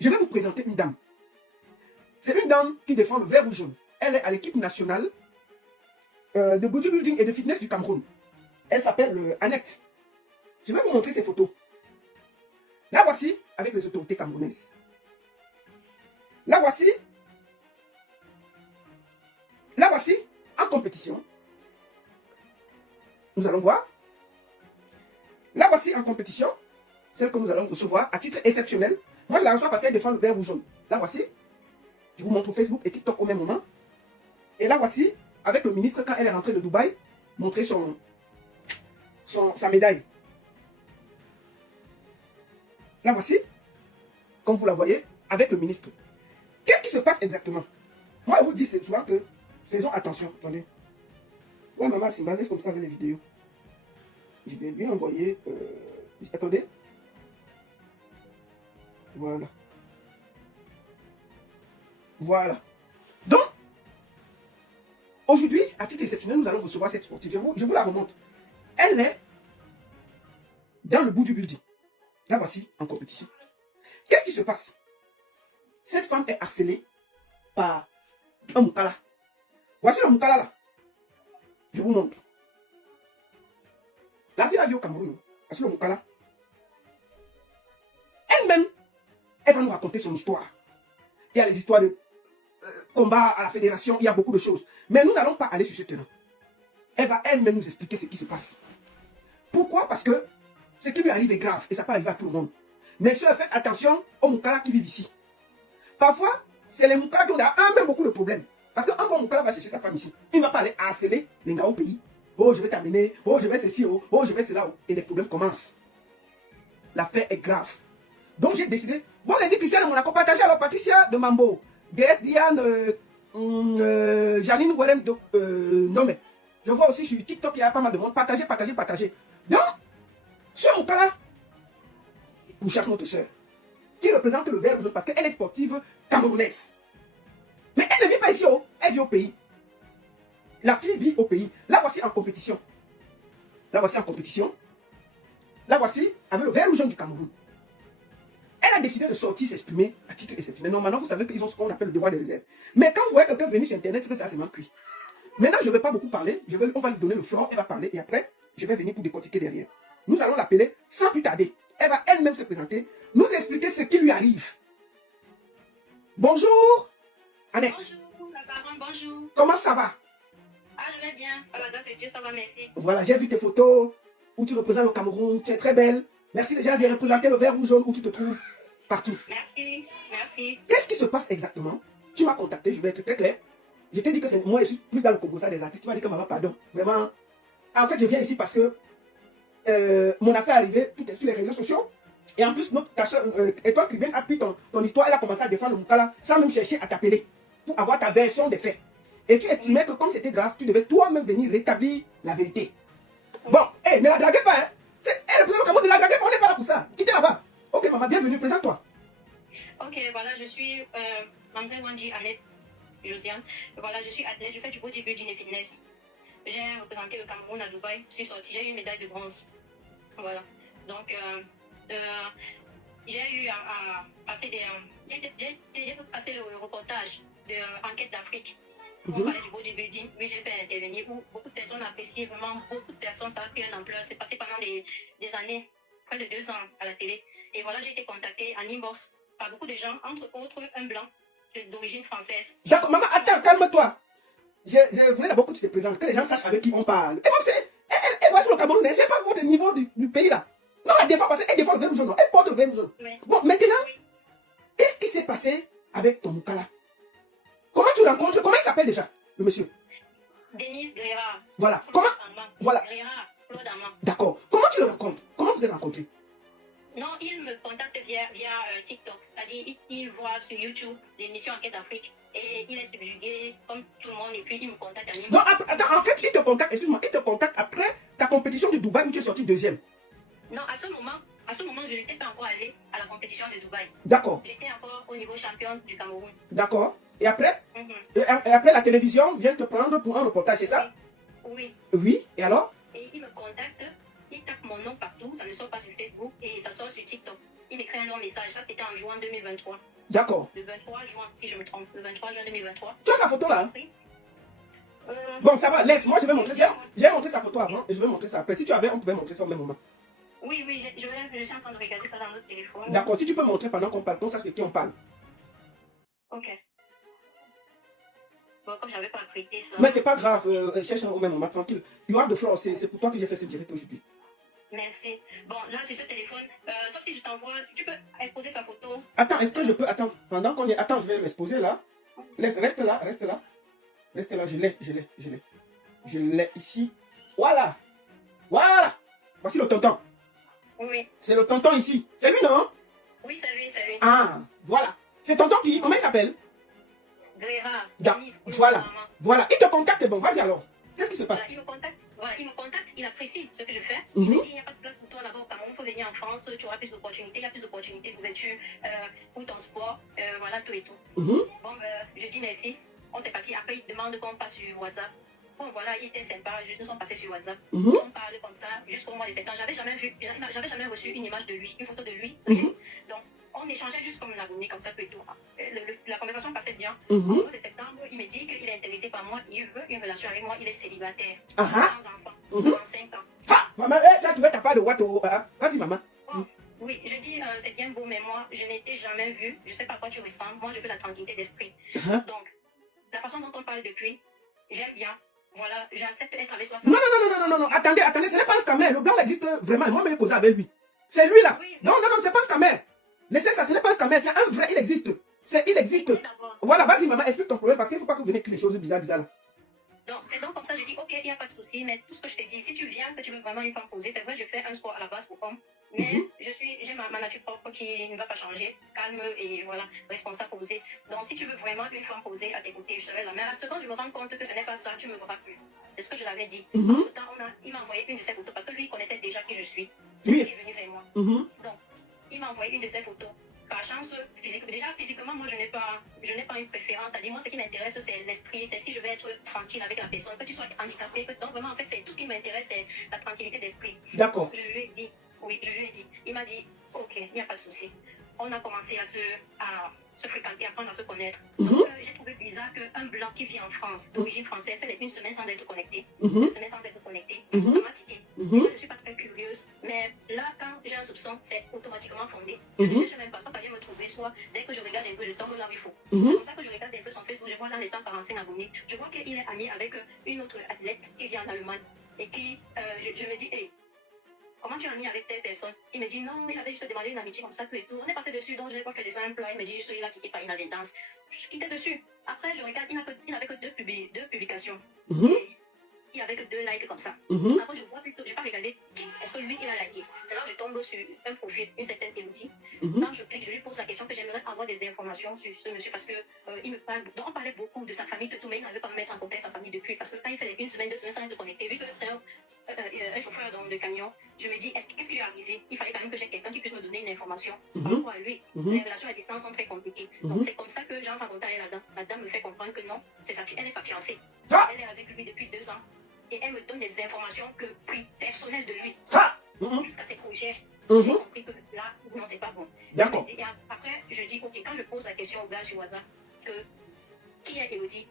Je vais vous présenter une dame. C'est une dame qui défend le vert ou jaune. Elle est à l'équipe nationale de bodybuilding et de fitness du Cameroun. Elle s'appelle Annette. Je vais vous montrer ses photos. La voici avec les autorités camerounaises. La voici en compétition. Nous allons voir. La voici en compétition. Celle que nous allons recevoir à titre exceptionnel. Moi, je la reçois parce qu'elle défend le vert ou jaune. La voici. Je vous montre Facebook et TikTok au même moment. Et la voici avec le ministre quand elle est rentrée de Dubaï, montrer sa médaille. La voici, comme vous la voyez, avec le ministre. Qu'est-ce qui se passe exactement? Moi, je vous dis souvent que faisons attention. Attendez. Ouais, maman, Simba, laisse comme ça avec les vidéos. Je vais lui envoyer. Attendez. Voilà. Voilà. Donc, aujourd'hui, à titre exceptionnel, nous allons recevoir cette sportive. Je vous la remonte. Elle est dans le bout du building. La voici en compétition. Qu'est-ce qui se passe? Cette femme est harcelée par un moukala. Voici le moukala là. Je vous montre. La fille a vu au Cameroun. Voici le moukala. Elle-même, elle va nous raconter son histoire. Il y a les histoires de combat à la fédération, il y a beaucoup de choses. Mais nous n'allons pas aller sur ce terrain. Elle va elle-même nous expliquer ce qui se passe. Pourquoi? Parce que ce qui lui arrive est grave et ça peut arriver à tout le monde. Mais sœurs, faites attention aux moukala qui vivent ici. Parfois, c'est les moukala qui ont même beaucoup de problèmes. Parce qu'un bon moukala va chercher sa femme ici. Il ne va pas aller harceler les gars au pays. Oh, je vais t'amener. Oh, je vais ceci. Oh, je vais cela. Et les problèmes commencent. L'affaire est grave. Donc j'ai décidé. Bon, lundi, Christiane de Monaco, partagez alors Patricia de Mambo. DS Diane, Janine Warem, non mais. Je vois aussi sur TikTok, il y a pas mal de monde. Partagez. Donc, ce moukala, pour chaque notre soeur, qui représente le vert parce qu'elle est sportive camerounaise. Mais elle ne vit pas ici, elle vit au pays. La fille vit au pays. La voici en compétition. La voici avec le vert ou jaune du Cameroun. Elle a décidé de sortir, s'exprimer à titre exceptionnel. Normalement, vous savez qu'ils ont ce qu'on appelle le devoir de réserve. Mais quand vous voyez quelqu'un venir sur Internet, c'est que ça c'est mal cuit. Maintenant, je ne vais pas beaucoup parler. On va lui donner le front, elle va parler. Et après, je vais venir pour décortiquer derrière. Nous allons l'appeler sans plus tarder. Elle va elle-même se présenter, nous expliquer ce qui lui arrive. Bonjour, Annette. Bonjour, la parole, bonjour. Comment ça va? Ah, je vais bien. À la grâce de Dieu, ça va, merci. Voilà, j'ai vu tes photos où tu représentes le Cameroun. Tu es très belle. Merci déjà de représenter le vert ou jaune où tu te trouves partout. Merci. Qu'est-ce qui se passe exactement? Tu m'as contacté, je vais être très clair. Je t'ai dit que moi, je suis plus dans le Congo, ça des artistes. Tu m'as dit que maman, pardon. Vraiment. En fait, je viens ici parce que mon affaire est arrivée sur les réseaux sociaux. Et en plus, ta soeur, Étoile Cubaine a pris ton histoire. Elle a commencé à défendre le moukala sans même chercher à t'appeler pour avoir ta version des faits. Et tu estimais que comme c'était grave, tu devais toi-même venir rétablir la vérité. Bon, ne la draguez pas, hein. Elle représente le Cameroun, ne la draguez pas, on n'est pas là pour ça. Quittez là-bas. Ok, maman, bienvenue, présente-toi. Ok, voilà, je suis Mamzelle Wandi Annette Josiane. Voilà, je suis athlète, je fais du bodybuilding et fitness. J'ai représenté le Cameroun à Dubaï. Je suis sortie, j'ai eu une médaille de bronze. Voilà. Donc, j'ai eu à passer j'ai passé le reportage de Enquête d'Afrique. On parlait du bodybuilding, mais j'ai fait intervenir où beaucoup de personnes apprécient, vraiment beaucoup de personnes, ça a pris une ampleur. C'est passé pendant des années, près de 2 ans à la télé. Et voilà, j'ai été contactée en inbox par beaucoup de gens, entre autres un blanc d'origine française. D'accord, maman, attends, calme-toi. Je voulais d'abord que tu te présentes, que les gens sachent avec qui on parle. Et moi, elle voit sur le Cameroun, c'est pas votre niveau du pays là. Non, elle défend parce qu'elle défend le vert jaune, elle porte le vert jaune. Oui. Bon, maintenant, qu'est-ce qui s'est passé avec ton moukala? Comment tu rencontres, comment il s'appelle déjà, le monsieur? Denis Guerra. Voilà, comment? Voilà. Claude Amand. D'accord. Comment tu le rencontres? Comment vous êtes rencontrés? Non, il me contacte via TikTok. C'est-à-dire, il voit sur YouTube l'émission Enquête d'Afrique et il est subjugué comme tout le monde et puis il me contacte à Non, attends, en fait, il te contacte, excuse-moi, il te contacte après ta compétition de Dubaï où tu es sorti deuxième. Non, à ce moment, je n'étais pas encore allée à la compétition de Dubaï. D'accord. J'étais encore au niveau championne du Cameroun. D'accord. Et après et après, la télévision vient te prendre pour un reportage, c'est ça? Oui. Oui, et alors? Et il me contacte, il tape mon nom partout, ça ne sort pas sur Facebook et ça sort sur TikTok. il m'écrit un long message. Ça, c'était en juin 2023. D'accord. Le 23 juin, si je me trompe. Le 23 juin 2023. Tu as sa photo là? Euh, Bon, ça va, laisse. Moi, je vais montrer. J'ai montré sa photo avant et je vais montrer ça après. Si tu avais, on pouvait montrer ça au même moment. Oui, je suis en train de regarder ça dans notre téléphone. D'accord. Si tu peux montrer pendant qu'on parle, qu'on sache de qui on parle. Ok. Bon, comme j'avais pas prêté ça. Mais c'est pas grave. Cherche au même moment, tranquille. You have the floor. C'est pour toi que j'ai fait ce direct aujourd'hui. Merci. Bon, là, c'est ce téléphone. Sauf si je t'envoie, tu peux exposer sa photo. Attends, est-ce que je peux. Attends, pendant qu'on est. Attends, je vais l'exposer là. Reste là, reste là. Reste là, je l'ai. Je l'ai ici. Voilà. Voilà. Voici le tonton. Oui. C'est le tonton ici. C'est lui, non? Oui, c'est lui, c'est lui. Ah, voilà. C'est tonton qui. Comment il s'appelle? Gréva. Voilà. Voilà. Il te contacte. Bon, vas-y alors. Qu'est-ce qui se passe? Voilà, il me contacte, il apprécie ce que je fais. Mhm. Il me dit, il n'y a pas de place pour toi là-bas au Cameroun, il faut venir en France, tu auras plus d'opportunités, il y a plus d'opportunités d'ouverture pour ton sport, voilà, tout et tout. Mhm. Bon, je dis merci, on s'est parti. Après, il demande qu'on passe sur WhatsApp. Bon, voilà, il était sympa, juste nous sommes passés sur WhatsApp. Mhm. On parle comme ça jusqu'au mois de septembre. J'avais jamais reçu une image de lui, une photo de lui. Mhm. Donc, on échangeait juste comme un abonné, comme ça, tout et tout. La conversation passait bien. Mhm. Au mois de septembre, il me dit qu'il est intéressé par moi, il veut une relation avec moi, il est célibataire. Ah ah. Sans enfant, Mhm. 35 ans. Ah, maman, tu veux ta part de Wato. Vas-y, maman. Bon, oui, je dis, c'est bien beau, mais moi, je n'ai été jamais vu. Je ne sais pas à quoi tu ressembles. Moi, je veux la tranquillité d'esprit. Ah. Donc, la façon dont on parle depuis, j'aime bien. Voilà, j'accepte d'être avec toi. Non. Attendez, ce n'est pas un scammer. Le blanc existe vraiment. Moi, je vais causer avec lui. C'est lui là. Oui. Non, c'est pas un scammer. Laissez ça, ce n'est pas un scammer. C'est un vrai, il existe. Il existe. Oui, d'abord. Voilà, vas-y, maman, explique ton problème parce qu'il ne faut pas que vous venez écrire les choses bizarres là. Donc, c'est donc comme ça, je dis, ok, il n'y a pas de souci, mais tout ce que je t'ai dit, si tu viens, que tu veux vraiment une femme posée, c'est vrai, je fais un sport à la base pour hommes, mais j'ai ma nature propre qui ne va pas changer, calme et voilà, responsable posée. Donc, si tu veux vraiment une femme posée à tes côtés, je serai là. Mais à ce temps, je me rends compte que ce n'est pas ça, tu ne me verras plus. C'est ce que je l'avais dit. En ce temps, il m'a envoyé une de ses photos parce que lui, il connaissait déjà qui je suis. C'est lui qui est venu vers moi. Donc, il m'a envoyé une de ses photos. Par chance, physiquement, moi, je n'ai pas une préférence. C'est-à-dire, moi, ce qui m'intéresse, c'est l'esprit. C'est si je vais être tranquille avec la personne, que tu sois handicapé. Donc, vraiment, en fait, c'est tout ce qui m'intéresse, c'est la tranquillité d'esprit. D'accord. Je lui ai dit, oui, je lui ai dit. Il m'a dit, ok, il n'y a pas de souci. On a commencé à se fréquenter, apprendre à se connaître. Donc, j'ai trouvé bizarre qu'un blanc qui vit en France, d'origine française, fait une semaine sans être connecté. 2 semaines sans être connecté. Ça m'a tiqué. Je ne suis pas très curieuse, mais là, quand j'ai un soupçon, c'est automatiquement fondé. Je ne cherche même pas, soit vient me trouver, soit dès que je regarde un peu, je tombe là où il faut. C'est comme ça que je regarde un peu son Facebook, je vois dans les 145 abonnés, je vois qu'il est ami avec une autre athlète qui vit en Allemagne et qui, je me dis, hey, comment tu es ami avec telle personne? Il me dit non, il avait juste demandé une amitié comme ça, tout et tout. On est passé dessus, donc je n'ai pas fait des simples. Il me dit, je suis là, quitté par inadvertance. Je quittais dessus. Après, je regarde, il n'avait que deux publications. Et il n'y avait que 2 likes comme ça. Après, je vois plutôt, je n'ai pas regardé est-ce que lui, il a liké. C'est là que je tombe sur un profil, une certaine Elodie. Quand je clique, je lui pose la question que j'aimerais avoir des informations sur ce monsieur parce que il me parle. Donc, on parlait beaucoup de sa famille, tout, mais il n'avait pas me mettre en contact sa famille depuis. Parce que quand il fait les 1 semaine, 2 semaines sans être connecté, vu que c'est un chauffeur de camion, je me dis, qu'est-ce qui lui est arrivé? Il fallait quand même que j'ai quelqu'un qui puisse me donner une information par rapport à lui. Les relations à distance sont très compliquées. Donc, c'est comme ça que j'entre en contact avec la dame. La dame me fait comprendre que non, elle est sa fiancée. Elle est avec lui depuis 2 ans. Et elle me donne des informations personnelles de lui. À ses projets. J'ai compris que là, non, c'est pas bon. D'accord. Et après, je dis, ok, quand je pose la question au gars sur WhatsApp, qui est Elodie?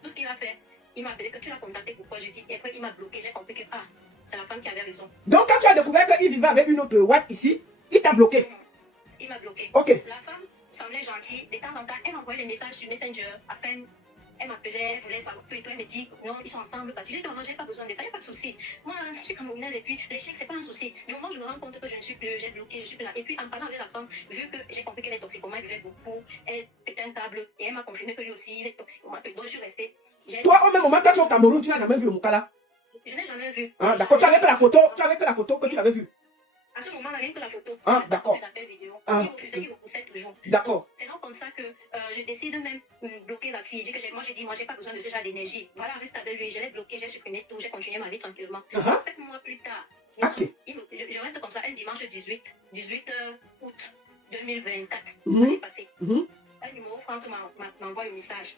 Tout ce qu'il a fait, il m'a appelé que tu l'as contacté, pourquoi? Je dis, et après, il m'a bloqué, j'ai compris que, c'est la femme qui avait raison. Donc, quand tu as découvert qu'il vivait avec une autre Watt ici, il t'a bloqué. Il m'a bloqué. Ok. La femme semblait gentille. De temps en temps, elle m'envoyait des messages sur Messenger. À peine, elle m'appelait, elle voulait savoir. Et toi, elle me dit, non, ils sont ensemble. Je dis, non, j'ai pas besoin de ça, il n'y a pas de souci. Moi, je suis camerounaise et puis l'échec, c'est pas un souci. Du moment où je me rends compte que je ne suis plus, j'ai bloqué, je suis plus là. Et puis, en parlant avec la femme, vu que j'ai compris qu'elle est toxicomane, elle buvait beaucoup, elle pétait un câble et elle m'a confirmé que lui aussi, il est toxicomane. Donc, je suis restée. Toi, au même moment, quand tu es au Cameroun, tu n'as jamais vu le Moukala? Je n'ai jamais vu. Ah, d'accord, tu avais que la photo que tu l'avais vue. À ce moment, on n'avait que la photo. Ah, d'accord. Il refusait, il repoussait toujours. D'accord. C'est donc comme ça que je décide de même bloquer la fille. Moi, j'ai pas besoin de ce genre d'énergie. Voilà, reste avec lui. Je l'ai bloqué, j'ai supprimé tout, j'ai continué ma vie tranquillement. 7 mois plus tard, je reste comme ça un dimanche 18 août 2024. L'année passée. Un numéro France m'envoie un message.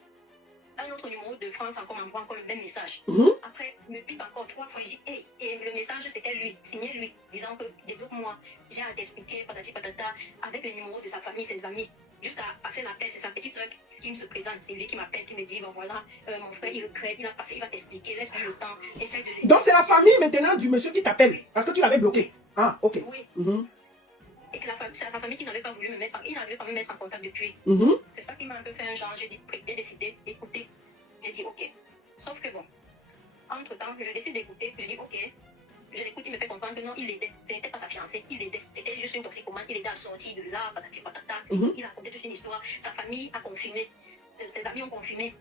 un autre numéro de France encore m'envoie encore le même message. Mhm. Après, il me pipe encore 3 fois. Je dis, hey, et le message, c'était lui, signé lui, disant que débloque-moi. J'ai à t'expliquer, patati patata, avec le numéro de sa famille, ses amis. Jusqu'à passer l'appel, c'est sa petite soeur qui me se présente. C'est lui qui m'appelle, qui me dit, bon voilà, mon frère, il regrette, il a passé, il va t'expliquer, laisse-lui le temps, essaye de... Donc c'est la famille maintenant du monsieur qui t'appelle. Parce que tu l'avais bloqué. Ah, ok. Oui. Mhm. Et que c'est sa famille qui n'avait pas voulu me mettre, il n'avait pas me mettre en contact depuis. Mhm. C'est ça qui m'a un peu fait un genre. J'ai dit, j'ai décidé d'écouter. J'ai dit, ok. Sauf que bon, entre-temps, je décide d'écouter. Je dis, ok. Je l'écoute, il me fait comprendre que non, il l'aidait. Ce n'était pas sa fiancée, il l'aidait. C'était juste une toxicomane, il l'aidait à sortir de là, patati patata. Mhm. Il a raconté toute une histoire. Sa famille a confirmé. Ses amis ont confirmé.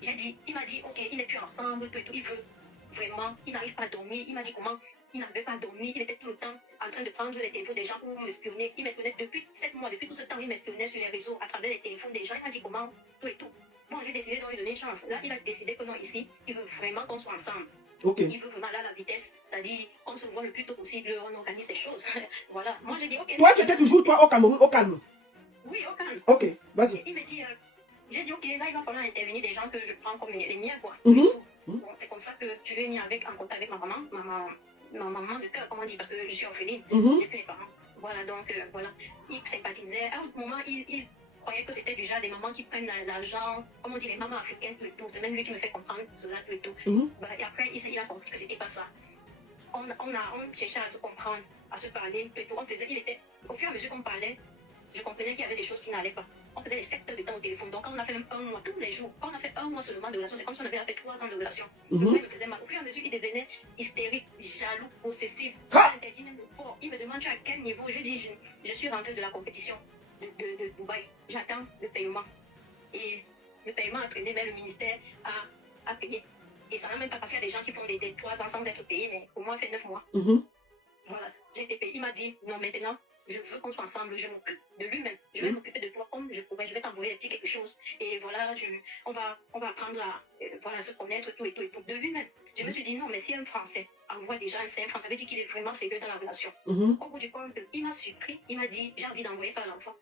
J'ai dit, il m'a dit, ok, il n'est plus ensemble, tout et tout. Il veut vraiment, il n'arrive pas à dormir. Il m'a dit comment il n'avait pas dormi. Il était tout le temps en train de prendre les téléphones des gens pour m'espionner. Il m'espionnait depuis 7 mois, depuis tout ce temps, il m'espionnait sur les réseaux à travers les téléphones des gens. Il m'a dit comment, tout et tout. Bon, j'ai décidé de lui donner une chance. Là, il a décidé que non, ici, il veut vraiment qu'on soit ensemble. Ok. Il veut vraiment aller à la vitesse, c'est-à-dire qu'on se voit le plus tôt possible, on organise les choses. Voilà. Moi, j'ai dit, ok. Toi, tu étais toujours, toi, au Cameroun, au calme. Oui, au calme. Ok, vas-y. Il me dit, j'ai dit, ok, là, il va falloir intervenir des gens que je prends comme les miens, quoi. Mhm. Bon, c'est comme ça que tu es mis en contact avec ma maman, ma maman de cœur, comment on dit, parce que je suis orpheline, Mhm. j'ai plus les parents. Voilà, donc, voilà. Il sympathisait. À un autre moment, il croyait que c'était déjà des mamans qui prennent l'argent, comme on dit, les mamans africaines, tout et tout. C'est même lui qui me fait comprendre cela, tout et tout. Mhm. Bah, et après, il a compris que c'était pas ça. On cherchait à se comprendre, à se parler, tout et tout. Au fur et à mesure qu'on parlait, je comprenais qu'il y avait des choses qui n'allaient pas. On faisait des 7 heures de temps au téléphone. Donc, quand on a fait même un mois, tous les jours, quand on a fait un mois seulement de relation, c'est comme si on avait fait 3 ans de relation. Le Mhm. gars, il me faisait mal. Au fur et à mesure, il devenait hystérique, jaloux, possessif. Ah! Il interdit même de sport. Il me demande, tu es à quel niveau? Je dis, je suis rentrée de la compétition de Dubaï. J'attends le paiement. Et le paiement a traîné, mais le ministère a payé. Et ça n'a même pas passé à des gens qui font des 3 ans sans être payés, mais au moins fait 9 mois. Mhm. Voilà, j'ai été payé. Il m'a dit, non, maintenant, je veux qu'on soit ensemble, je m'occupe de lui-même. Je vais m'occuper de toi comme je pourrais. Je vais t'envoyer des petits quelque chose. Et voilà, on va apprendre à voilà, se connaître, tout et tout et tout, de lui-même. Je me suis dit, non, mais si un Français envoie déjà un Français, ça veut dire qu'il est vraiment sérieux dans la relation. Mhm. Au bout du compte, il m'a surpris. Il m'a dit, j'ai envie d'envoyer ça à l'enfant.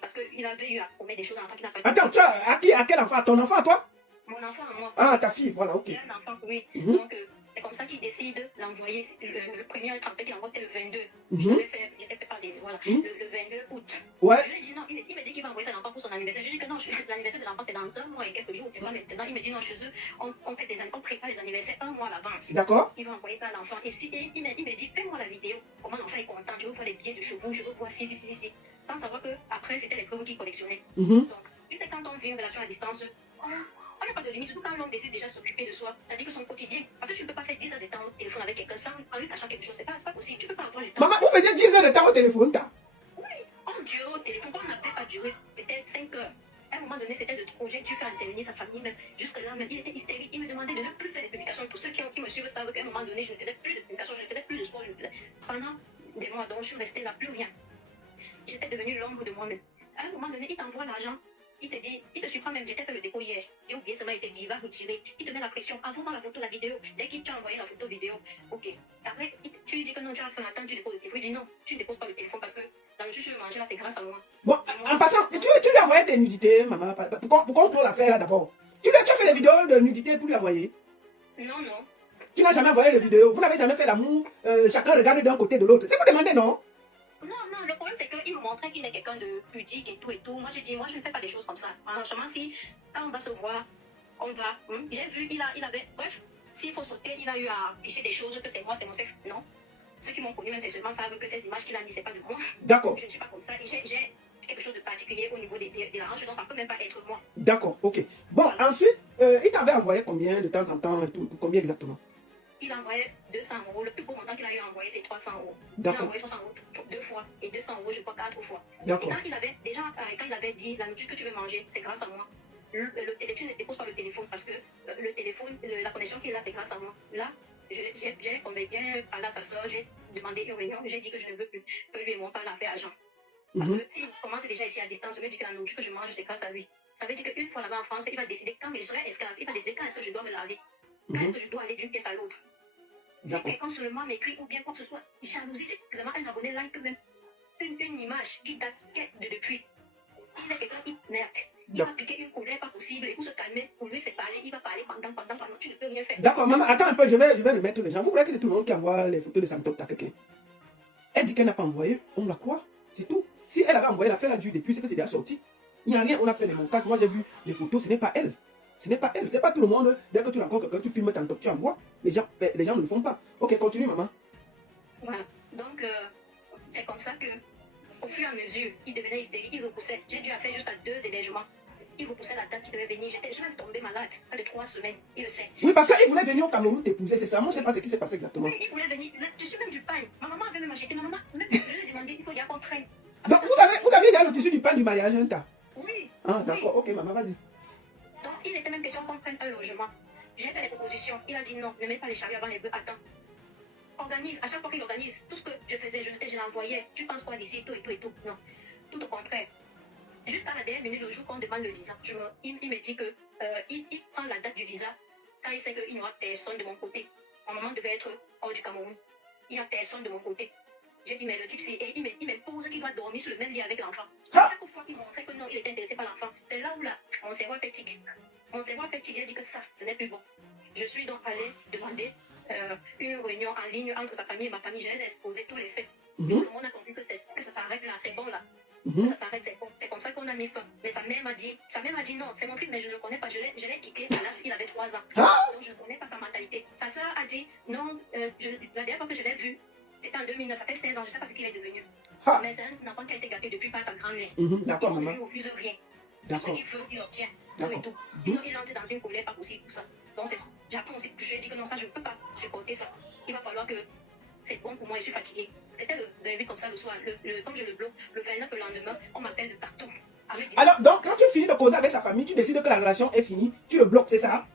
Parce qu'il avait eu à promettre des choses à l'enfant qui n'a pas été. Attends, tu as à quel enfant? À ton enfant, à toi? Mon enfant à moi. Ah, ta fille, voilà, ok. Il a un enfant, oui. Mhm. Donc, c'est comme ça qu'il décide de l'envoyer. Le premier transfert qu'il envoie, c'était le 22. Mhm. Je l'avais fait, par des, voilà, Mhm. le 22 août. Ouais. Je lui ai dit non, il me dit qu'il va envoyer ça à l'enfant pour son anniversaire. Je lui ai dit que non, l'anniversaire de l'enfant, c'est dans un mois et quelques jours, c'est pas maintenant. Il me dit non, chez eux, on prépare les anniversaires un mois à l'avance. D'accord. Il va envoyer ça à l'enfant. Et il me dit, fais-moi la vidéo. Comment l'enfant est content. Je veux voir les billets de chevaux, je veux voir si. Sans savoir que après c'était les preuves qu'il collectionnait. Mhm. Donc, juste quand on vit une relation à distance, on n'a pas de limite, surtout quand l'homme décide déjà de s'occuper de soi. C'est-à-dire que son quotidien, parce que tu ne peux pas faire 10 heures de temps au téléphone avec quelqu'un sans en lui cachant quelque chose. C'est pas possible. Tu ne peux pas avoir le temps. Maman, vous faisiez 10 heures de temps au téléphone, t'as? Oui, on durait au téléphone. Quand on n'avait pas duré, c'était 5 heures. À un moment donné, c'était de trop. J'ai dû faire intervenir sa famille même. Jusque-là, même, il était hystérique. Il me demandait de ne plus faire de publications. Tous ceux qui me suivent savent qu'à un moment donné, je ne faisais plus de publications, je ne faisais plus de sport. Je ne faisais... Pendant des mois, donc je suis restée là, plus rien. J'étais devenue l'ombre de moi-même. À un moment donné, il t'envoie l'argent. Il te dit, il te surprend même, j'étais fait le dépôt hier. J'ai oublié seulement, il te dit, il va retirer. Il te met la pression, envoie-moi la photo, la vidéo. Dès qu'il t'a envoyé la photo vidéo, ok. Après, tu lui dis que non, tu as fait attendre, tu déposes le téléphone. Il dit non, tu ne déposes pas le téléphone parce que la nourriture que je veux manger là, c'est grâce à moi. Bon, en passant, tu lui as envoyé tes nudités, maman. Pourquoi on clôt l'affaire là d'abord? Tu as fait les vidéos de nudité pour lui envoyer? Non, non. Tu n'as jamais envoyé les vidéos? Vous n'avez jamais fait l'amour? Chacun regarde d'un côté de l'autre. C'est pour demander, non? Non, le problème c'est qu'il me montrait qu'il est quelqu'un de pudique et tout et tout. Moi j'ai dit, moi je ne fais pas des choses comme ça. Franchement, si quand on va se voir, on va. J'ai vu, il avait. Bref, s'il faut sauter, il a eu à afficher des choses que c'est moi, c'est mon chef. Non. Ceux qui m'ont connu, même c'est seulement savent que ces images qu'il a mis, c'est pas de moi. D'accord. Je ne suis pas comme ça. Et j'ai quelque chose de particulier au niveau des hanches, donc ça peut même pas être moi. D'accord, ok. Bon, voilà. Ensuite, il t'avait envoyé combien de temps en temps et tout? Combien exactement? Il envoyait 200 €. Le plus gros montant qu'il a eu à envoyer, c'est 300 €. Il a envoyé 300 € 2 fois et 200 €, je crois, 4 fois. D'accord. Et quand il avait déjà, quand il avait dit la nourriture que tu veux manger, c'est grâce à moi. Tu ne déposes pas le téléphone parce que le téléphone, la connexion qu'il a, c'est grâce à moi. Là, j'ai bien parlé à sa soeur, j'ai demandé une réunion, j'ai dit que je ne veux plus que lui et moi parlent affaire argent. Parce que s'il commence déjà ici à distance, je me dis que la nourriture que je mange, c'est grâce à lui. Ça veut dire qu'une fois là-bas en France, il va décider quand je serai esclave, il va décider quand est-ce que je dois me laver, quand est-ce que je dois aller d'une pièce à l'autre. Si quelqu'un seulement m'écrit ou bien quoi que ce soit, jalousie, c'est seulement un abonné like même une image qui date de depuis. Il est quelqu'un qui merde. Il va piquer une colère pas possible. Et pour se calmer, pour lui, c'est parler. Il va parler pendant. Tu ne peux rien faire. D'accord, maman, attends un peu, je vais remettre les gens. Vous voulez que c'est tout le monde qui envoie les photos de Santok à quelqu'un? Elle dit qu'elle n'a pas envoyé, on la croit, c'est tout. Si elle avait envoyé, l'affaire a dû depuis, c'est que c'est déjà sorti. Il n'y a rien, on a fait les montages. Moi, j'ai vu les photos, ce n'est pas elle. Ce n'est pas elle. C'est pas tout le monde. Dès que tu rencontres quelqu'un, tu filmes Santok, tu envoies. Les gens ne le font pas. Ok, continue, maman. Voilà. Donc, c'est comme ça que, au fur et à mesure, il devenait hystérique, il repoussait. J'ai dû faire jusqu'à 2 hébergements. Il repoussait la date qui devait venir. Je vais tomber malade. Près de 3 semaines. Il le sait. Oui, parce qu'il voulait venir au Cameroun t'épouser, c'est ça. Moi, je ne sais pas ce qui s'est passé exactement. Oui, il voulait venir. Je suis même du pain. Ma maman avait même acheté. Ma maman, même, je lui ai demandé, il faut bien qu'on prenne. Donc, vous avez déjà le tissu du pain du mariage, un tas? Oui. Ah, d'accord, ok, maman, vas-y. Donc, il était même question qu'on prenne un logement. J'ai fait des propositions. Il a dit non, ne mets pas les chariots avant les bœufs. Attends. Organise. À chaque fois qu'il organise, tout ce que je faisais, je l'envoyais. Tu penses quoi d'ici, tout et tout. Non. Tout au contraire. Jusqu'à la dernière minute, le jour qu'on demande le visa, il me dit que il prend la date du visa quand il sait qu'il n'y aura personne de mon côté. Mon maman devait être hors du Cameroun. Il n'y a personne de mon côté. J'ai dit, mais le type, et il m'impose qu'il doit dormir sur le même lit avec l'enfant. Chaque fois qu'il montrait que non, il était intéressé par l'enfant, c'est là où mon cerveau affectique. Mon cerveau affectique, j'ai dit que ça, ce n'est plus bon. Je suis donc allée demander une réunion en ligne entre sa famille et ma famille. Je les ai exposé tous les faits. Tout le monde a compris que ça s'arrête là, c'est bon là. Ça s'arrête, c'est bon. C'est comme ça qu'on a mis fin. Mais sa mère m'a dit non, c'est mon fils, mais je ne le connais pas. Je l'ai quitté à l'âge il avait 3 ans. Donc je ne connais pas sa mentalité. Sa soeur a dit non, la dernière fois que je l'ai vu, c'était en 2009, ça fait 16 ans, je ne sais pas ce qu'il est devenu. Mais c'est un enfant qui a été gâté depuis par sa grand-mère. D'accord, maman. Il ne refuse rien. D'accord. Ce qu'il veut, il obtient. Tout et tout. Il entre dans une colère pas possible pour ça. Donc j'apprends aussi, je lui ai dit que non, ça, je ne peux pas supporter ça. Il va falloir que c'est bon pour moi, je suis fatiguée. C'était le 28 comme ça le soir. Comme je le bloque, le 29 le lendemain, on m'appelle de partout. Alors, donc, quand tu finis de causer avec sa famille, tu décides que la relation est finie, tu le bloques, c'est ça?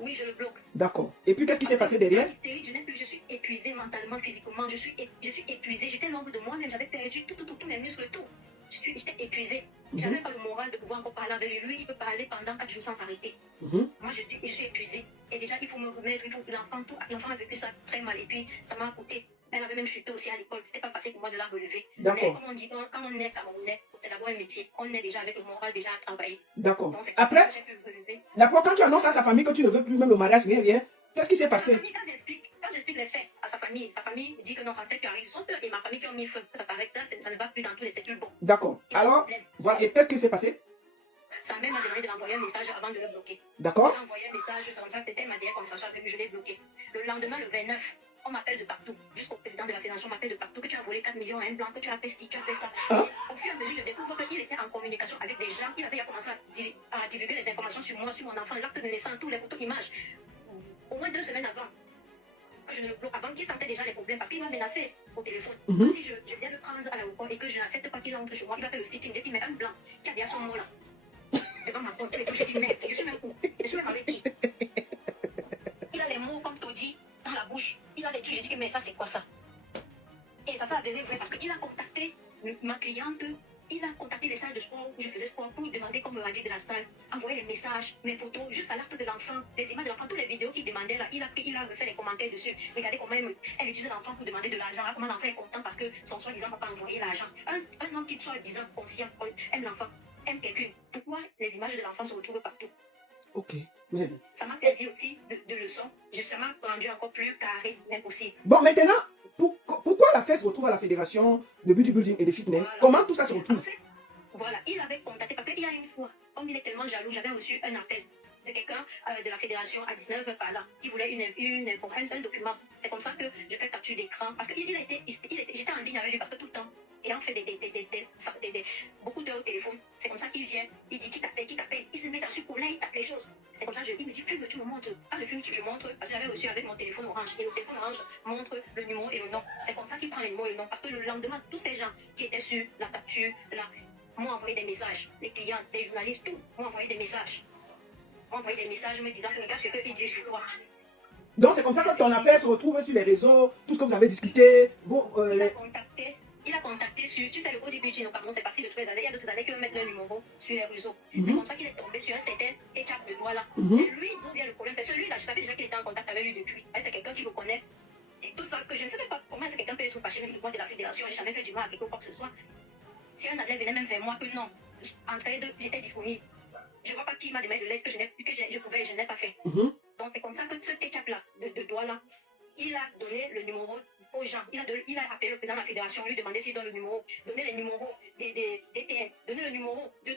Oui, je le bloque. D'accord. Et puis, qu'est-ce qui s'est passé derrière? Je suis épuisée mentalement, physiquement. Je suis épuisée. J'étais l'ombre de moi-même. J'avais perdu tous mes muscles, tout. J'étais épuisée. J'avais pas le moral de pouvoir encore parler avec lui. Il peut parler pendant 4 jours sans s'arrêter. Moi, je suis épuisée. Et déjà, il faut me remettre. Il faut que l'enfant a vécu ça très mal. Et puis, ça m'a coûté. Elle avait même chuté aussi à l'école. C'était pas facile pour moi de la relever. Mais comme on dit, quand on est Camerounais, c'est d'abord un métier. On est déjà avec le moral déjà à travailler. D'accord. Après, d'accord, quand tu annonces à sa famille que tu ne veux plus même le mariage, rien, qu'est-ce qui s'est passé? Quand j'explique les faits à sa famille dit que non, ça sert qu'à rien. Son père et ma famille qui ont mis feu, ça s'arrête là, ça ne va plus dans tous les sécules. Bon. D'accord. Alors, voilà. Et qu'est-ce qui s'est passé? Sa mère m'a demandé de l'envoyer un message avant de le bloquer. D'accord. Elle a envoyé un message, c'est comme ça, peut-être ma dernière conversation avec lui, je l'ai bloqué. Le lendemain, le 29, on m'appelle de partout. Jusqu'au président de la fédération m'appelle de partout, que tu as volé 4 millions à un blanc, que tu as fait ci, tu as fait ça. Au fur et à mesure, je découvre qu'il était en communication avec des gens. Il avait commencé à divulguer les informations sur moi, sur mon enfant, l'acte de naissance, toutes les photos, images. Au moins 2 semaines avant que je ne le bloque, avant qu'il sentait déjà les problèmes, parce qu'il m'a menacé au téléphone. Si je viens le prendre à l'aéroport et que je n'accepte pas qu'il entre chez moi, il va faire le stitching. Dès qu'il met un blanc qui a déjà son mot là. Devant ma porte, je dis merde, je suis même où? Je suis même avec qui? Il a les mots comme Todi dans la bouche. Il a les trucs, je dis que mais ça c'est quoi ça? Et ça s'est avéré vrai parce qu'il a contacté ma cliente. Il a contacté les salles de sport où je faisais sport pour demander qu'on me radie de la salle, envoyer les messages, mes photos, jusqu'à l'acte de l'enfant, les images de l'enfant, toutes les vidéos qu'il demandait là. Il a refait les commentaires dessus. Regardez comment elle utilise l'enfant pour demander de l'argent. Comment l'enfant est content parce que son soi-disant papa a envoyé l'argent. Un homme qui soit disant conscient, aime l'enfant, aime quelqu'un. Pourquoi les images de l'enfant se retrouvent partout? Ok. Mais... ça m'a servi aussi de leçon. Ça m'a rendu encore plus carré, même possible. Bon, maintenant, pourquoi la fête se retrouve à la fédération de bodybuilding et de fitness? Voilà. Comment tout ça se retrouve? En fait, voilà, il avait contacté, parce qu'il y a une fois, comme il est tellement jaloux, j'avais reçu un appel de quelqu'un de la fédération à 19h par là, qui voulait un document. C'est comme ça que je fais capture d'écran, parce que j'étais en ligne avec lui, parce que tout le temps, et on fait beaucoup d'heures au téléphone. C'est comme ça qu'il vient, il dit qui t'appelle, il se met dans une colère, il tape les choses. C'est comme ça, il me dit filme, tu me montres. Quand je filme, je montre, parce que j'avais reçu avec mon téléphone orange, et le téléphone orange montre le numéro et le nom. C'est comme ça qu'il prend le numéro et le nom, parce que le lendemain, tous ces gens qui étaient sur la capture, là, m'ont envoyé des messages. Les clients, les journalistes, tout, m'ont envoyé des messages. Me disant que regarde ce qu'il dit sur toi. Donc c'est comme ça que ton affaire se retrouve sur les réseaux, tout ce que vous avez discuté. Il a contacté sur, tu sais, le bodybuilding au Cameroun, c'est facile de trouver les années. Il y a d'autres années qui veulent mettre leur numéro sur les réseaux. C'est comme ça qu'il est tombé sur un certain échappe de doigt là. C'est lui d'où vient le problème. C'est celui-là, je savais déjà qu'il était en contact avec lui depuis. C'est quelqu'un qui le connaît. Et tout ça, que je ne savais pas comment quelqu'un peut être fâché avec moi de la fédération. J'ai jamais fait du mal à quelqu'un quoi que ce soit. Si un athlète venait même vers moi, que non, entre les deux, j'étais disponible. Je ne vois pas qui m'a demandé de l'aide que je pouvais et je n'ai pas fait. Mhm. Donc, c'est comme ça que ce ketchup-là, de doigt-là, il a donné le numéro aux gens. Il a appelé le président de la fédération, lui demander s'il donne le numéro, donner les numéros des DTN, donner le numéro de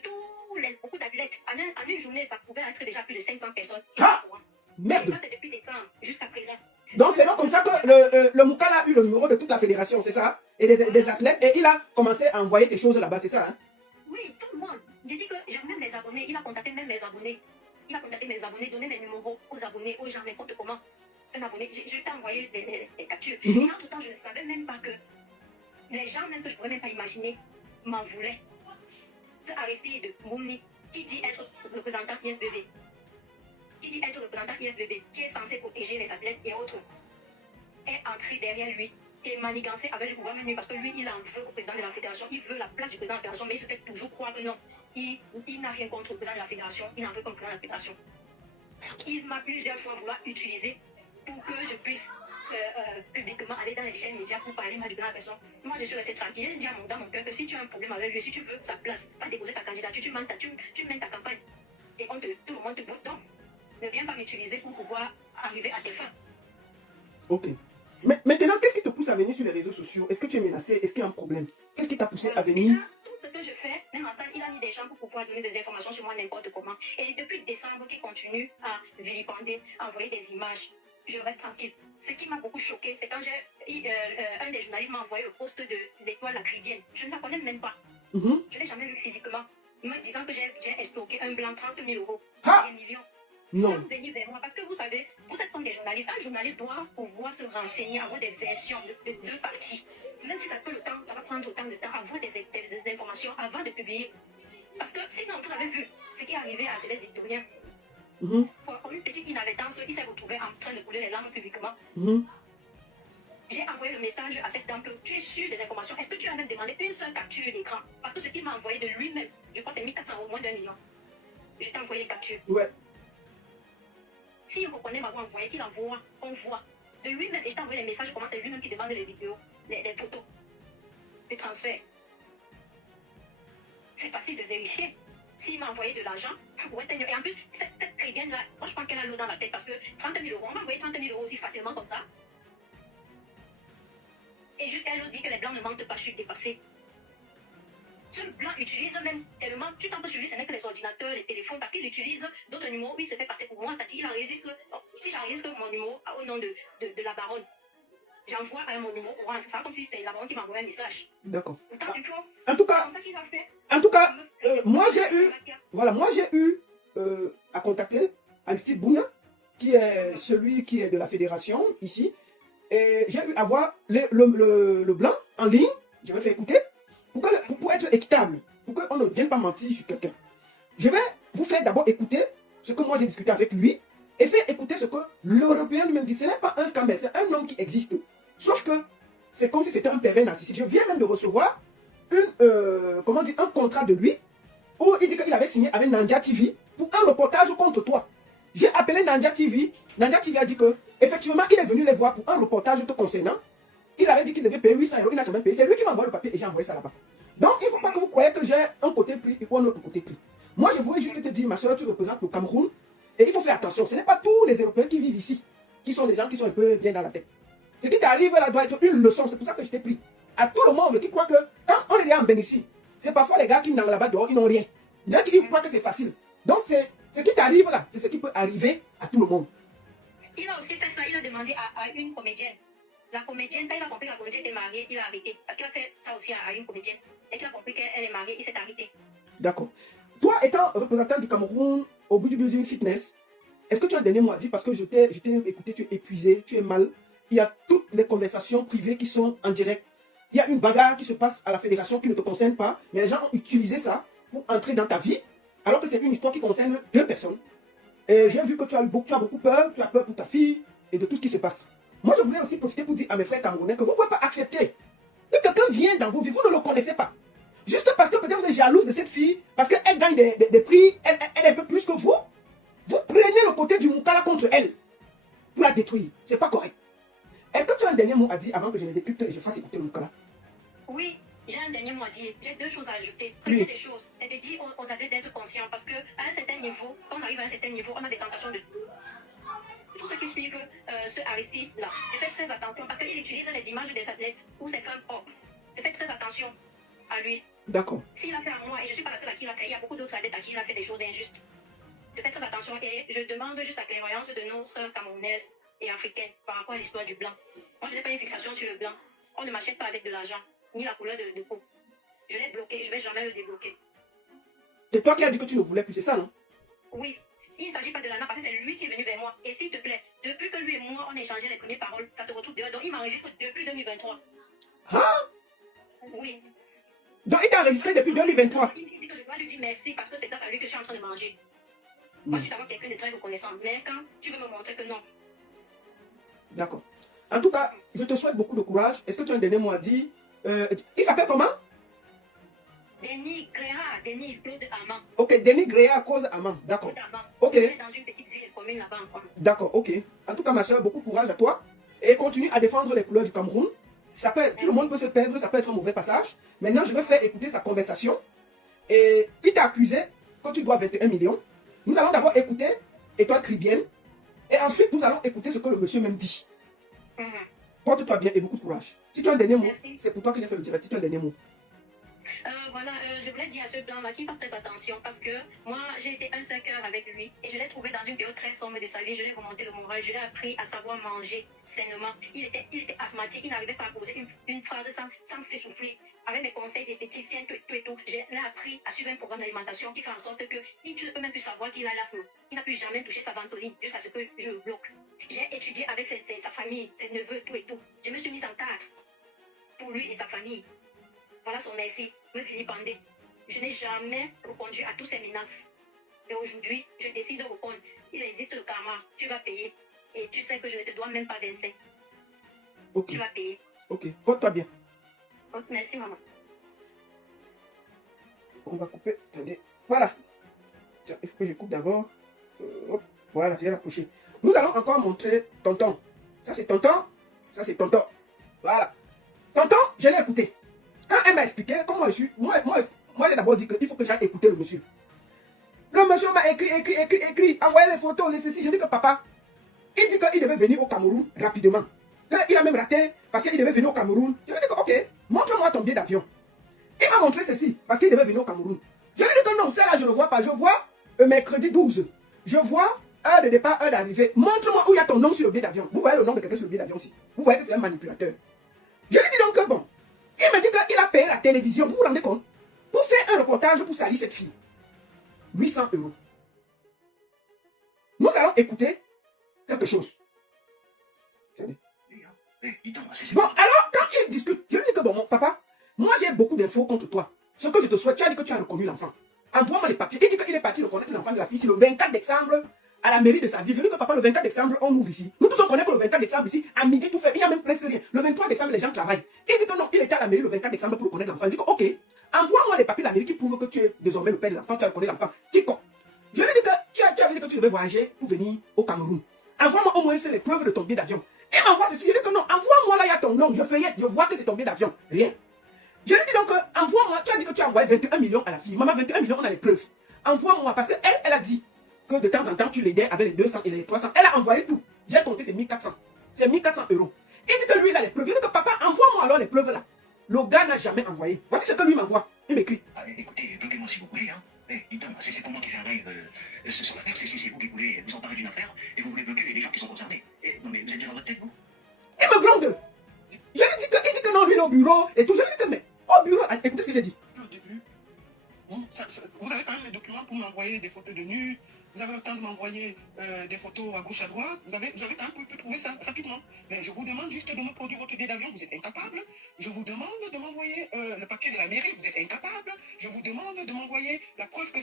beaucoup d'athlètes. En une journée, ça pouvait être déjà plus de 500 personnes. Ah! Et Merde! ça, c'est depuis décembre jusqu'à présent. Donc c'est donc comme ça que le Moukala a eu le numéro de toute la fédération, c'est ça? Et des athlètes, et il a commencé à envoyer des choses là-bas, c'est ça? Hein? Oui, tout le monde. J'ai dit que j'ai même les abonnés. Il a contacté même mes abonnés. Il a contacté mes abonnés, donné mes numéros aux abonnés, aux gens, n'importe comment. Un abonné, je t'ai envoyé des captures. Mhm. Et en tout temps, je ne savais même pas que les gens, même que je ne pouvais même pas imaginer, m'en voulaient. Ce Aristide Mouni, qui dit être représentant IFBB, qui est censé protéger les athlètes et autres, est entré derrière lui et manigancé avec le pouvoir menu parce que lui, il en veut au président de la fédération, il veut la place du président de la fédération, mais il se fait toujours croire que non. Il n'a rien contre le président de la fédération, il en veut comme président de la fédération. Il m'a plusieurs fois voulu utiliser pour que je puisse publiquement aller dans les chaînes médias pour parler mal du président de la fédération. Moi, je suis restée tranquille. Je dis dans mon cœur que si tu as un problème avec lui, si tu veux sa place, va déposer ta candidature, tu mènes ta campagne et tout le monde te vote. Donc, ne viens pas m'utiliser pour pouvoir arriver à tes fins. Ok. Mais maintenant, qu'est-ce qui te pousse à venir sur les réseaux sociaux? Est-ce que tu es menacé? Est-ce qu'il y a un problème? Qu'est-ce qui t'a poussé à venir? Tout ce que je fais, même en salle, il a mis des gens pour pouvoir donner des informations sur moi n'importe comment. Et depuis décembre, qu'il continue à vilipender, à envoyer des images, je reste tranquille. Ce qui m'a beaucoup choqué, c'est quand un des journalistes m'a envoyé le poste de l'étoile lacridienne. Je ne la connais même pas. Mhm. Je ne l'ai jamais vu physiquement. Me disant que j'ai escroqué un blanc 30 000 euros, Ah! des millions. Non. Sans venir vers moi. Parce que vous savez, vous êtes comme des journalistes. Un journaliste doit pouvoir se renseigner, avoir des versions de deux parties. Même si ça prend le temps, ça va prendre autant de temps, avoir des informations avant de publier. Parce que sinon, vous avez vu ce qui est arrivé à Céleste Victorien. Mhm. Pour une petite inadvertance, il s'est retrouvé en train de couler les larmes publiquement. Mhm. J'ai envoyé le message à cette dame que tu es sûr des informations. Est-ce que tu as même demandé une seule capture d'écran? Parce que ce qu'il m'a envoyé de lui-même, je crois que c'est 1400 euros, moins d'1 million. Je t'ai envoyé capture. Ouais. S'il reconnaît m'avoir envoyé, qu'il envoie, on voit. De lui-même, et je t'ai envoyé les messages, comment c'est lui-même qui demande les vidéos, les photos, le transfert. C'est facile de vérifier. S'il m'a envoyé de l'argent, et en plus, cette crédienne-là, moi je pense qu'elle a l'eau dans la tête parce que 30 000 euros, on m'a envoyé 30 000 euros aussi facilement comme ça. Et jusqu'à elle ose dire que les blancs ne mentent pas, je suis dépassée. Ce blanc utilise même tellement, tu sens que sur lui, ce n'est que les ordinateurs, les téléphones, parce qu'il utilise d'autres numéros, il se fait passer pour moi, ça dit, il enregistre, si j'enregistre mon numéro au nom de la baronne, j'envoie à mon numéro orange, c'est pas comme si c'était la baronne qui m'envoyait un message. D'accord. Pourtant, c'est faux. En tout C'est cas, comme ça qu'il a fait. moi j'ai eu à contacter Aristide Bouna, qui est celui qui est de la fédération ici. Et j'ai eu à voir le blanc en ligne, je vais faire écouter, pour être équitable, pour qu'on ne vienne pas mentir sur quelqu'un. Je vais vous faire d'abord écouter ce que moi j'ai discuté avec lui, et faire écouter ce que l'Européen lui-même dit. Ce n'est pas un scandale, c'est un homme qui existe. Sauf que c'est comme si c'était un pervers narcissique. Je viens même de recevoir un contrat de lui, où il dit qu'il avait signé avec Nandia TV pour un reportage contre toi. J'ai appelé Nandia TV. Nandia TV a dit que, effectivement, il est venu les voir pour un reportage te concernant. Il avait dit qu'il devait payer 800 euros, il n'a jamais payé. C'est lui qui m'a envoyé le papier et j'ai envoyé ça là-bas. Donc, il ne faut pas que vous croyez que j'ai un côté pris ou un autre côté pris. Moi, je voulais juste te dire, ma soeur, tu représentes le Cameroun. Et il faut faire attention. Ce n'est pas tous les Européens qui vivent ici qui sont des gens qui sont un peu bien dans la tête. Ce qui t'arrive là doit être une leçon. C'est pour ça que je t'ai pris. À tout le monde qui croit que quand on est en Bénicie, c'est parfois les gars qui sont là-bas dehors, ils n'ont rien. Donc, ils croient que c'est facile. Donc, ce qui t'arrive là, c'est ce qui peut arriver à tout le monde. Il a aussi fait ça, il a demandé à une comédienne. La comédienne, quand il a compris que la comédienne était mariée, il a arrêté. Parce qu'il a fait ça aussi à une comédienne. Et qu'il a compris qu'elle est mariée, il s'est arrêté. D'accord. Toi, étant représentant du Cameroun au bout du building fitness, est-ce que tu as un dernier mot à dire? Parce que je t'ai écouté, tu es épuisé, tu es mal. Il y a toutes les conversations privées qui sont en direct. Il y a une bagarre qui se passe à la fédération qui ne te concerne pas. Mais les gens ont utilisé ça pour entrer dans ta vie. Alors que c'est une histoire qui concerne deux personnes. Et j'ai vu que tu as beaucoup peur. Tu as peur pour ta fille et de tout ce qui se passe. Moi, je voulais aussi profiter pour dire à mes frères camerounais que vous ne pouvez pas accepter que quelqu'un vienne dans vos vies. Vous ne le connaissez pas. Juste parce que peut-être vous êtes jalouse de cette fille, parce qu'elle gagne des prix, elle est un peu plus que vous. Vous prenez le côté du Moukala contre elle pour la détruire. C'est pas correct. Est-ce que tu as un dernier mot à dire avant que je ne décrypte et je fasse écouter le Moukala? Oui, j'ai un dernier mot à dire. J'ai deux choses à ajouter. Oui. Première des choses, c'est de dire aux adeptes d'être conscient parce qu'à un certain niveau, quand on arrive à un certain niveau, on a des tentations de tous ceux qui suivent ce Aristide-là. Faites très attention parce qu'il utilise les images des athlètes ou ses femmes propres. Faites très attention à lui. D'accord. S'il a fait à moi, et je ne suis pas la seule à qui il a fait, il y a beaucoup d'autres athlètes à qui il a fait des choses injustes. Faites très attention et je demande juste la clairvoyance de nos sœurs camerounaises et africaines par rapport à l'histoire du blanc. Moi, je n'ai pas une fixation sur le blanc. On ne m'achète pas avec de l'argent, ni la couleur de peau. Je l'ai bloqué, je ne vais jamais le débloquer. C'est toi qui as dit que tu ne voulais plus, c'est ça, non? Oui, il ne s'agit pas de Lana parce que c'est lui qui est venu vers moi. Et s'il te plaît, depuis que lui et moi, on a échangé les premières paroles, ça se retrouve dehors. Donc, il m'enregistre depuis 2023. Hein? Oui. Donc, il t'a enregistré depuis 2023. Il dit que je dois lui dire merci parce que c'est grâce à lui que je suis en train de manger. Moi, je suis d'abord quelqu'un de très reconnaissant. Mais quand tu veux me montrer que non. D'accord. En tout cas, je te souhaite beaucoup de courage. Est-ce que tu as un dernier mot à dire? Il s'appelle comment? Denis Gréa, Denis Claude Armand. Ok, Denis Gréa à cause Amand. D'accord. Ok. Il est dans une petite ville commune là-bas en France. D'accord, ok. En tout cas, ma soeur, beaucoup de courage à toi. Et continue à défendre les couleurs du Cameroun. Tout le monde peut se perdre, ça peut être un mauvais passage. Maintenant, je vais faire écouter sa conversation. Et il t'a accusé que tu dois 21 millions. Nous allons d'abord écouter, et toi, crie bien. Et ensuite, nous allons écouter ce que le monsieur même dit. Porte-toi bien et beaucoup de courage. Si tu as un dernier mot, c'est pour toi que j'ai fait le direct. Si tu as un dernier mot. Voilà, je voulais dire à ce blanc-là qu'il fasse très attention parce que moi, j'ai été un seul cœur avec lui et je l'ai trouvé dans une période très sombre de sa vie. Je l'ai remonté le moral, je l'ai appris à savoir manger sainement. Il était asthmatique, il n'arrivait pas à poser une phrase sans s'essouffler. Avec mes conseils diététiciens, tout et tout, je l'ai appris à suivre un programme d'alimentation qui fait en sorte que tu ne peux même plus savoir qu'il a l'asthme. Il n'a plus jamais touché sa ventoline jusqu'à ce que je le bloque. J'ai étudié avec sa famille, ses neveux, tout et tout. Je me suis mise en cadre pour lui et sa famille. Voilà son merci, me vilipender. Je n'ai jamais répondu à toutes ces menaces. Et aujourd'hui, je décide de répondre. Il existe le karma, tu vas payer. Et tu sais que je ne te dois même pas Vincent. Ok. Tu vas payer. Ok, porte-toi bien. Ok, merci maman. On va couper. Attendez. Voilà. Tiens, il faut que je coupe d'abord. Hop. Voilà, j'ai rapproché. Nous allons encore montrer tonton. Ça c'est tonton. Ça c'est tonton. Voilà. Tonton, je l'ai écouté. Quand elle m'a expliqué comment je suis, moi j'ai d'abord dit qu'il faut que j'aille écouter le monsieur. Le monsieur m'a écrit, envoyé les photos, les ceci. Je dis que papa, il dit qu'il devait venir au Cameroun rapidement. Il a même raté parce qu'il devait venir au Cameroun. Je lui ai dit que ok, montre-moi ton billet d'avion. Il m'a montré ceci parce qu'il devait venir au Cameroun. Je lui ai dit que non, celle-là je ne vois pas. Je vois mercredi 12. Je vois heure de départ, heure d'arrivée. Montre-moi où il y a ton nom sur le billet d'avion. Vous voyez le nom de quelqu'un sur le billet d'avion aussi. Vous voyez que c'est un manipulateur. Je lui ai dit donc que bon. Il m'a dit qu'il a payé la télévision, vous vous rendez compte? Pour faire un reportage pour salir cette fille. 800 €. Nous allons écouter quelque chose. Bon, alors, quand il discute, je lui dis que bon, mon papa, moi j'ai beaucoup d'infos contre toi. Ce que je te souhaite, tu as dit que tu as reconnu l'enfant. Envoie-moi les papiers. Il dit qu'il est parti reconnaître l'enfant de la fille. C'est le 24 décembre à la mairie de sa ville. Je dis que papa, le 24 décembre, on ouvre ici. Nous tous on connaît que le 24 décembre ici, à midi tout fait. Il n'y a même presque rien. Le 23 décembre, les gens travaillent. Il dit que non, il était à la mairie le 24 décembre pour reconnaître l'enfant. Je dis que ok, envoie-moi les papiers de la mairie qui prouvent que tu es désormais le père de l'enfant, tu as reconnu l'enfant. Quiconque. Je lui dis que tu avais dit que tu devais voyager pour venir au Cameroun. Envoie-moi au moins les preuves de ton billet d'avion. Il m'envoie ceci. Je dis que non, envoie-moi là, il y a ton nom. Je feuillette, je vois que c'est ton billet d'avion. Rien. Je lui dis donc, envoie-moi, tu as dit que tu as envoyé 21 millions à la fille. Maman, 21 millions, on a les preuves. Envoie-moi, parce qu'elle, elle a dit que de temps en temps, tu l'aidais avec les 200 et les 300. Elle a envoyé tout. J'ai compté, c'est 1400. C'est 1400 €. Il dit que lui, il a les preuves. Je dis que papa, envoie-moi alors les preuves là. Le gars n'a jamais envoyé. Voici ce que lui m'envoie. Il m'écrit. Ah, écoutez, bloquez-moi si vous voulez. Hein. C'est pour moi qui fais un live sur l'affaire. C'est vous qui voulez vous emparer d'une affaire et vous voulez bloquer les gens qui sont concernés. Non, mais vous êtes bien dans votre tête, vous? Il me gronde. Je lui dis il dit que non, lui, il est au bureau et tout. Je lui dis que, mais au bureau, écoutez ce que j'ai dit. Au début, bon, vous avez quand même les documents pour m'envoyer des photos de nu. Vous avez le temps de m'envoyer des photos à gauche, à droite. Vous avez quand même pu trouver ça rapidement. Mais je vous demande juste de me produire votre billet d'avion. Vous êtes incapable. Je vous demande de m'envoyer le papier de la mairie. Vous êtes incapable. Je vous demande de m'envoyer la preuve que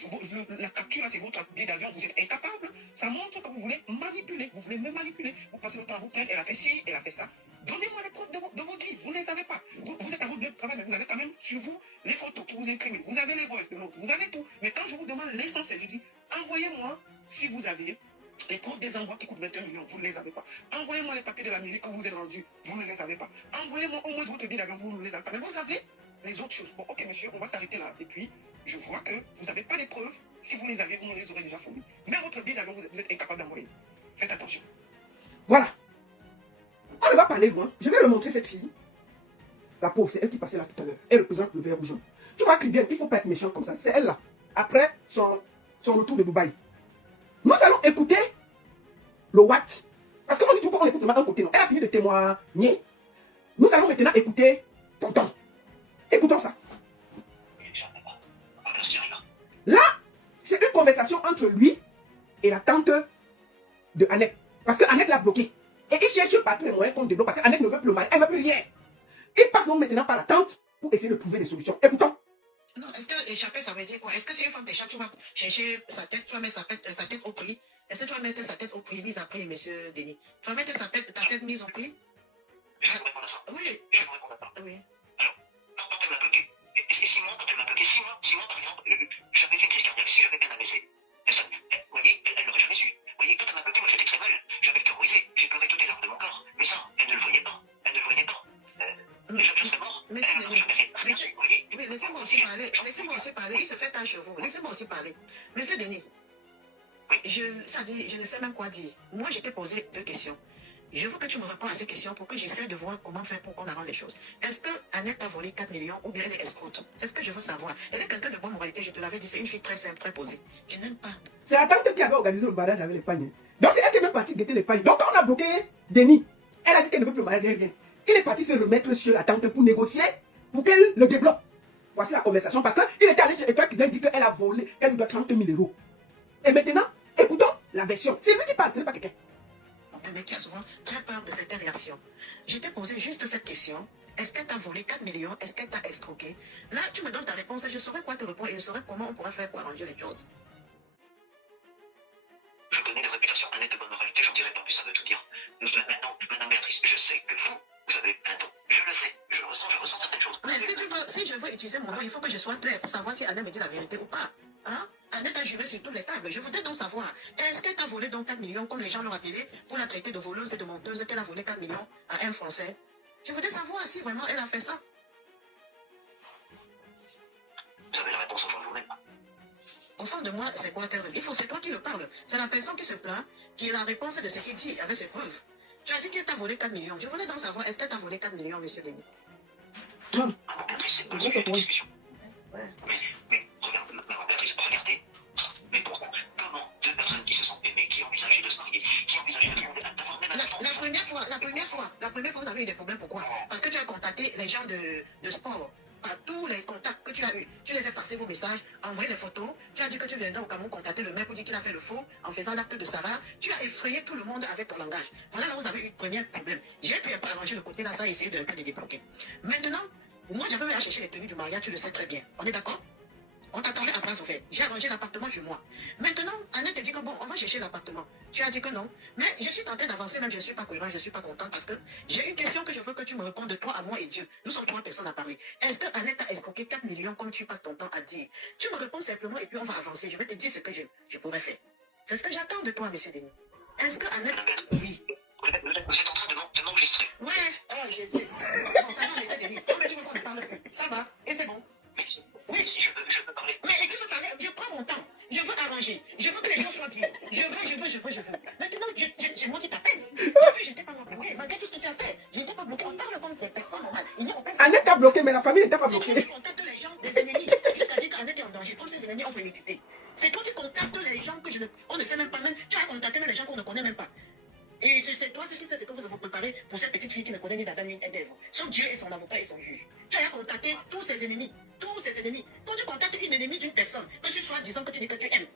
la capture, c'est votre billet d'avion. Vous êtes incapable. Ça montre que vous voulez manipuler. Vous voulez me manipuler. Vous passez le temps à vous plaindre. Elle a fait ci, elle a fait ça. Donnez-moi les preuves de vos dits. Vous ne les avez pas. Vous êtes à votre lieu de travail, mais vous avez quand même sur vous les photos qui vous incriminent. Vous avez les voix de l'autre. Vous avez tout. Mais quand je vous demande l'essentiel, je dis, envoyez-moi, si vous avez les preuves des envois qui coûtent 21 millions, vous ne les avez pas. Envoyez-moi les papiers de la mairie que vous êtes rendus, vous ne les avez pas. Envoyez-moi au moins votre billet d'avion, vous ne les avez pas. Mais vous avez les autres choses. Bon, ok, monsieur, on va s'arrêter là. Et puis, je vois que vous n'avez pas les preuves. Si vous les avez, vous nous les aurez déjà fournies. Mais votre billet d'avion, vous êtes incapable d'envoyer. Faites attention. Voilà. On ne va pas aller loin. Je vais leur montrer cette fille. La pauvre, c'est elle qui passait là tout à l'heure. Elle représente le vert jaune. Tu vois, Christian, il ne faut pas être méchant comme ça. C'est elle là. Après son retour de Dubaï. Nous allons écouter le Watt. Parce qu'on dit tout qu'on écoute seulement un côté. Non. Elle a fini de témoigner. Nous allons maintenant écouter Tonton. Écoutons ça. Là, c'est une conversation entre lui et la tante de Annette. Parce que Annette l'a bloqué. Et il cherche par tous les moyens qu'on débloque. Parce qu'Annette ne veut plus le mari. Elle ne veut plus rien. Il passe donc maintenant par la tante pour essayer de trouver des solutions. Écoutons. Non, est-ce que échapper, ça veut dire quoi? Est-ce que si une femme t'échappe, tu vas chercher sa tête, tu vas mettre sa tête au prix? Est-ce que tu vas mettre sa tête au prix, mise à prix, monsieur Denis? Tu vas mettre ta tête mise au prix? Je vais vous répondre à ça. Oui. Je vais vous répondre à ça. Oui. Alors, quand elle m'a bloqué, et 6 mois, quand elle m'a bloqué, 6 mois par exemple, j'avais fait une crise cardiaque. Si j'avais fait un AVC, vous voyez, elle n'aurait jamais su. Vous voyez, quand elle m'a bloqué, moi j'étais très mal. J'avais le cœur brisé. J'ai pleuré toutes les larmes de mon corps. Mais ça, elle ne le voyait pas. Elle ne le voyait pas. Je serais mort. Monsieur Elle n'aurait jamais fait. Denis, Vous voyez, oui, laissez-moi aussi parler. Laissez-moi aussi parler. Il se fait un chevaux. Laissez-moi aussi parler. Monsieur Denis, je ne sais même quoi dire. Moi, je t'ai posé 2 questions. Je veux que tu me réponds à ces questions pour que j'essaie de voir comment faire pour qu'on arrange les choses. Est-ce que Annette a volé 4 millions ou bien elle est escroute? C'est ce que je veux savoir. Elle est quelqu'un de bonne moralité, je te l'avais dit. C'est une fille très simple, très posée. Je n'aime pas. C'est la tante qui avait organisé le mariage avec les pagnes. Donc c'est elle qui est même partie guetter les pagnes. Donc quand on a bloqué Denis, elle a dit qu'elle ne veut plus marier rien. Il est parti se remettre sur la tante pour négocier, pour qu'elle le débloque. Voici la conversation. Parce qu'il était allé chez toi qui vient dire qu'elle a volé, qu'elle lui doit 30 000 euros. Et maintenant, écoutons la version. C'est lui qui parle, ce n'est pas quelqu'un. Un mec qui a souvent très peur de cette réaction. Je t'ai posé juste cette question. Est-ce qu'elle t'a volé 4 millions? Est-ce qu'elle t'a escroqué? Là, tu me donnes ta réponse et je saurais quoi te répondre et je saurais comment on pourrait faire pour arranger les choses. je connais de réputation Annette de bonne moralité, j'en dirai pas plus, ça veut tout dire. Maintenant, Madame Béatrice, je sais que vous avez un don. Je le sais, je ressens certaines choses. Mais si je veux utiliser mon nom, il faut que je sois clair pour savoir si Annette me dit la vérité ou pas. Hein? Annette a juré sur toutes les tables. Je voudrais donc savoir, est-ce qu'elle t'a volé donc 4 millions, comme les gens l'ont appelé, pour la traiter de voleuse et de menteuse, qu'elle a volé 4 millions à un Français? Je voudrais savoir si vraiment elle a fait ça. Vous avez la réponse au fond de vous-même. Au fond de moi, c'est quoi qu'elle veut? C'est toi qui le parles. C'est la personne qui se plaint, qui est la réponse de ce qu'il dit avec ses preuves. Tu as dit qu'elle t'a volé 4 millions. Je voulais donc savoir, est-ce qu'elle t'a volé 4 millions, monsieur Denis? Non. Béatrice, c'est pas C'est une bon. discussion. Ouais. Mais regarde, Béatrice, regardez. Mais pourquoi? Comment 2 personnes qui se sont aimées, qui envisageaient de se marier, qui envisageaient d'avoir même un enfant? La première fois, vous avez eu des problèmes. Pourquoi? Parce que tu as contacté les gens de sport. Par tous les contacts que tu as eu, tu les as passés vos messages, envoyé les photos, tu as dit que tu viendrais au Cameroun contacter le mec pour dire qu'il a fait le faux en faisant l'acte de Sarah, tu as effrayé tout le monde avec ton langage. Voilà là où vous avez eu le premier problème. J'ai pu arranger le côté là, ça a essayé de un peu de débloquer. Maintenant, moi j'avais même à chercher les tenues du mariage, tu le sais très bien. On est d'accord? On t'attendait à bras ouverts. J'ai arrangé l'appartement chez moi. Maintenant, Annette te dit que bon, on va chercher l'appartement. Tu as dit que non. Mais je suis tenté d'avancer, même je ne suis pas cohérent, je ne suis pas content parce que j'ai une question que je veux que tu me répondes de toi à moi et Dieu. Nous sommes 3 personnes à parler. Est-ce que Annette a escroqué 4 millions comme tu passes ton temps à dire? Tu me réponds simplement et puis on va avancer. Je vais te dire ce que je pourrais faire. C'est ce que j'attends de toi, monsieur Denis. Est-ce que Annette... Oui. Vous êtes en train de m'enregistrer. Ouais. Oh, Jésus. Bon, ça va, monsieur Denis. Comment tu veux qu'on ne parle plus? Ça va. Et c'est bon. Oui. Si je peux parler. Mais et tu veux parler, je prends mon temps. Je veux arranger. Je veux que les gens soient bien. Je veux. Maintenant, c'est moi qui t'appelle. Depuis, je n'étais pas bloqué. Malgré tout ce que tu as fait, je n'étais pas bloqué. On parle comme des personnes normales. Il n'y a aucun Annette t'a bloqué, mais la famille n'était pas C'est toi bloquée. qui contactes les gens, des ennemis, jusqu'à dire qu'Annette est en danger. Comme ces ennemis ont prémédité. C'est toi qui contactes les gens que on ne sait même pas même. Tu as contacté même les gens qu'on ne connaît même pas. Et c'est toi ce qui sais, c'est que vous vous préparez pour cette petite fille qui ne connaît ni d'Adam ni d'Ève. Sauf Dieu et son avocat et son juge. Tu as contacté tous ses ennemis. Tous ses ennemis. Quand tu contactes une ennemie d'une personne, que tu sois disant que tu dis que tu aimes,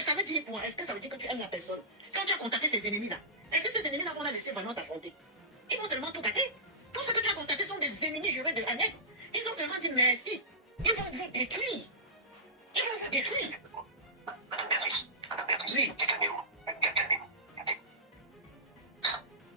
ça veut dire quoi? Est-ce que ça veut dire que tu aimes la personne? Quand tu as contacté ces ennemis-là, est-ce que ces ennemis-là vont la laisser vraiment t'affronter? Ils vont seulement tout gâter. Tout ce que tu as contacté sont des ennemis jurés de Annette. Ils ont seulement dit merci. Ils vont vous détruire. Ils vont vous détruire. Madame Béatrice, Oui. calmez-vous.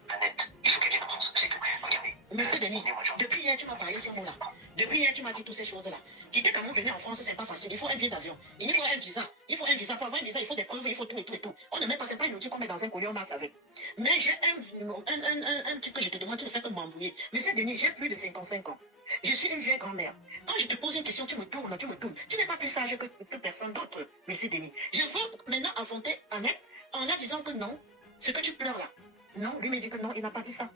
Annette, il faut qu'elle vienne en France, c'est tout. Regardez. Monsieur Denis, depuis hier, tu m'as parlé ce mot-là. Depuis hier, tu m'as dit toutes ces choses-là. Quitter quand même venir en France, c'est pas facile. Il faut un billet d'avion. Il faut un visa. Il faut un visa. Pour avoir un visa, il faut des preuves, il faut tout et tout et tout. On ne met pas, c'est pas une outil qu'on met dans un collier, on marque avec. Mais j'ai un truc que je te demande, tu ne fais que m'embrouiller. Monsieur Denis, j'ai plus de 55 ans. Je suis une vieille grand-mère. Quand je te pose une question, tu me tournes. Tu n'es pas plus sage que personne d'autre, monsieur Denis. Je veux maintenant affronter Annette en la disant que non, ce que tu pleures là. Non, lui me dit que non, il n'a pas dit ça.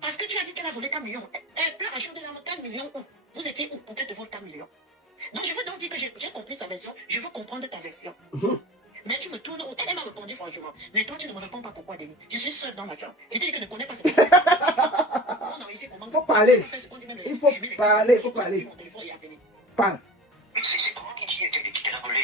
Parce que tu as dit qu'elle a volé 4 millions. Elle pleure à chaud de l'arme 4 millions où? Vous étiez où pour qu'elle te vole 4 millions? Donc je veux donc dire que j'ai compris sa version. Je veux comprendre ta version. Mais tu me tournes, elle m'a répondu franchement. Mais toi, tu ne me réponds pas pourquoi, Denis. Je suis seule dans ma chambre. Je te dis que je ne connais pas ce que Il faut parler. Il faut parler, il faut parler. Parle. Mais c'est comment qui t'a volé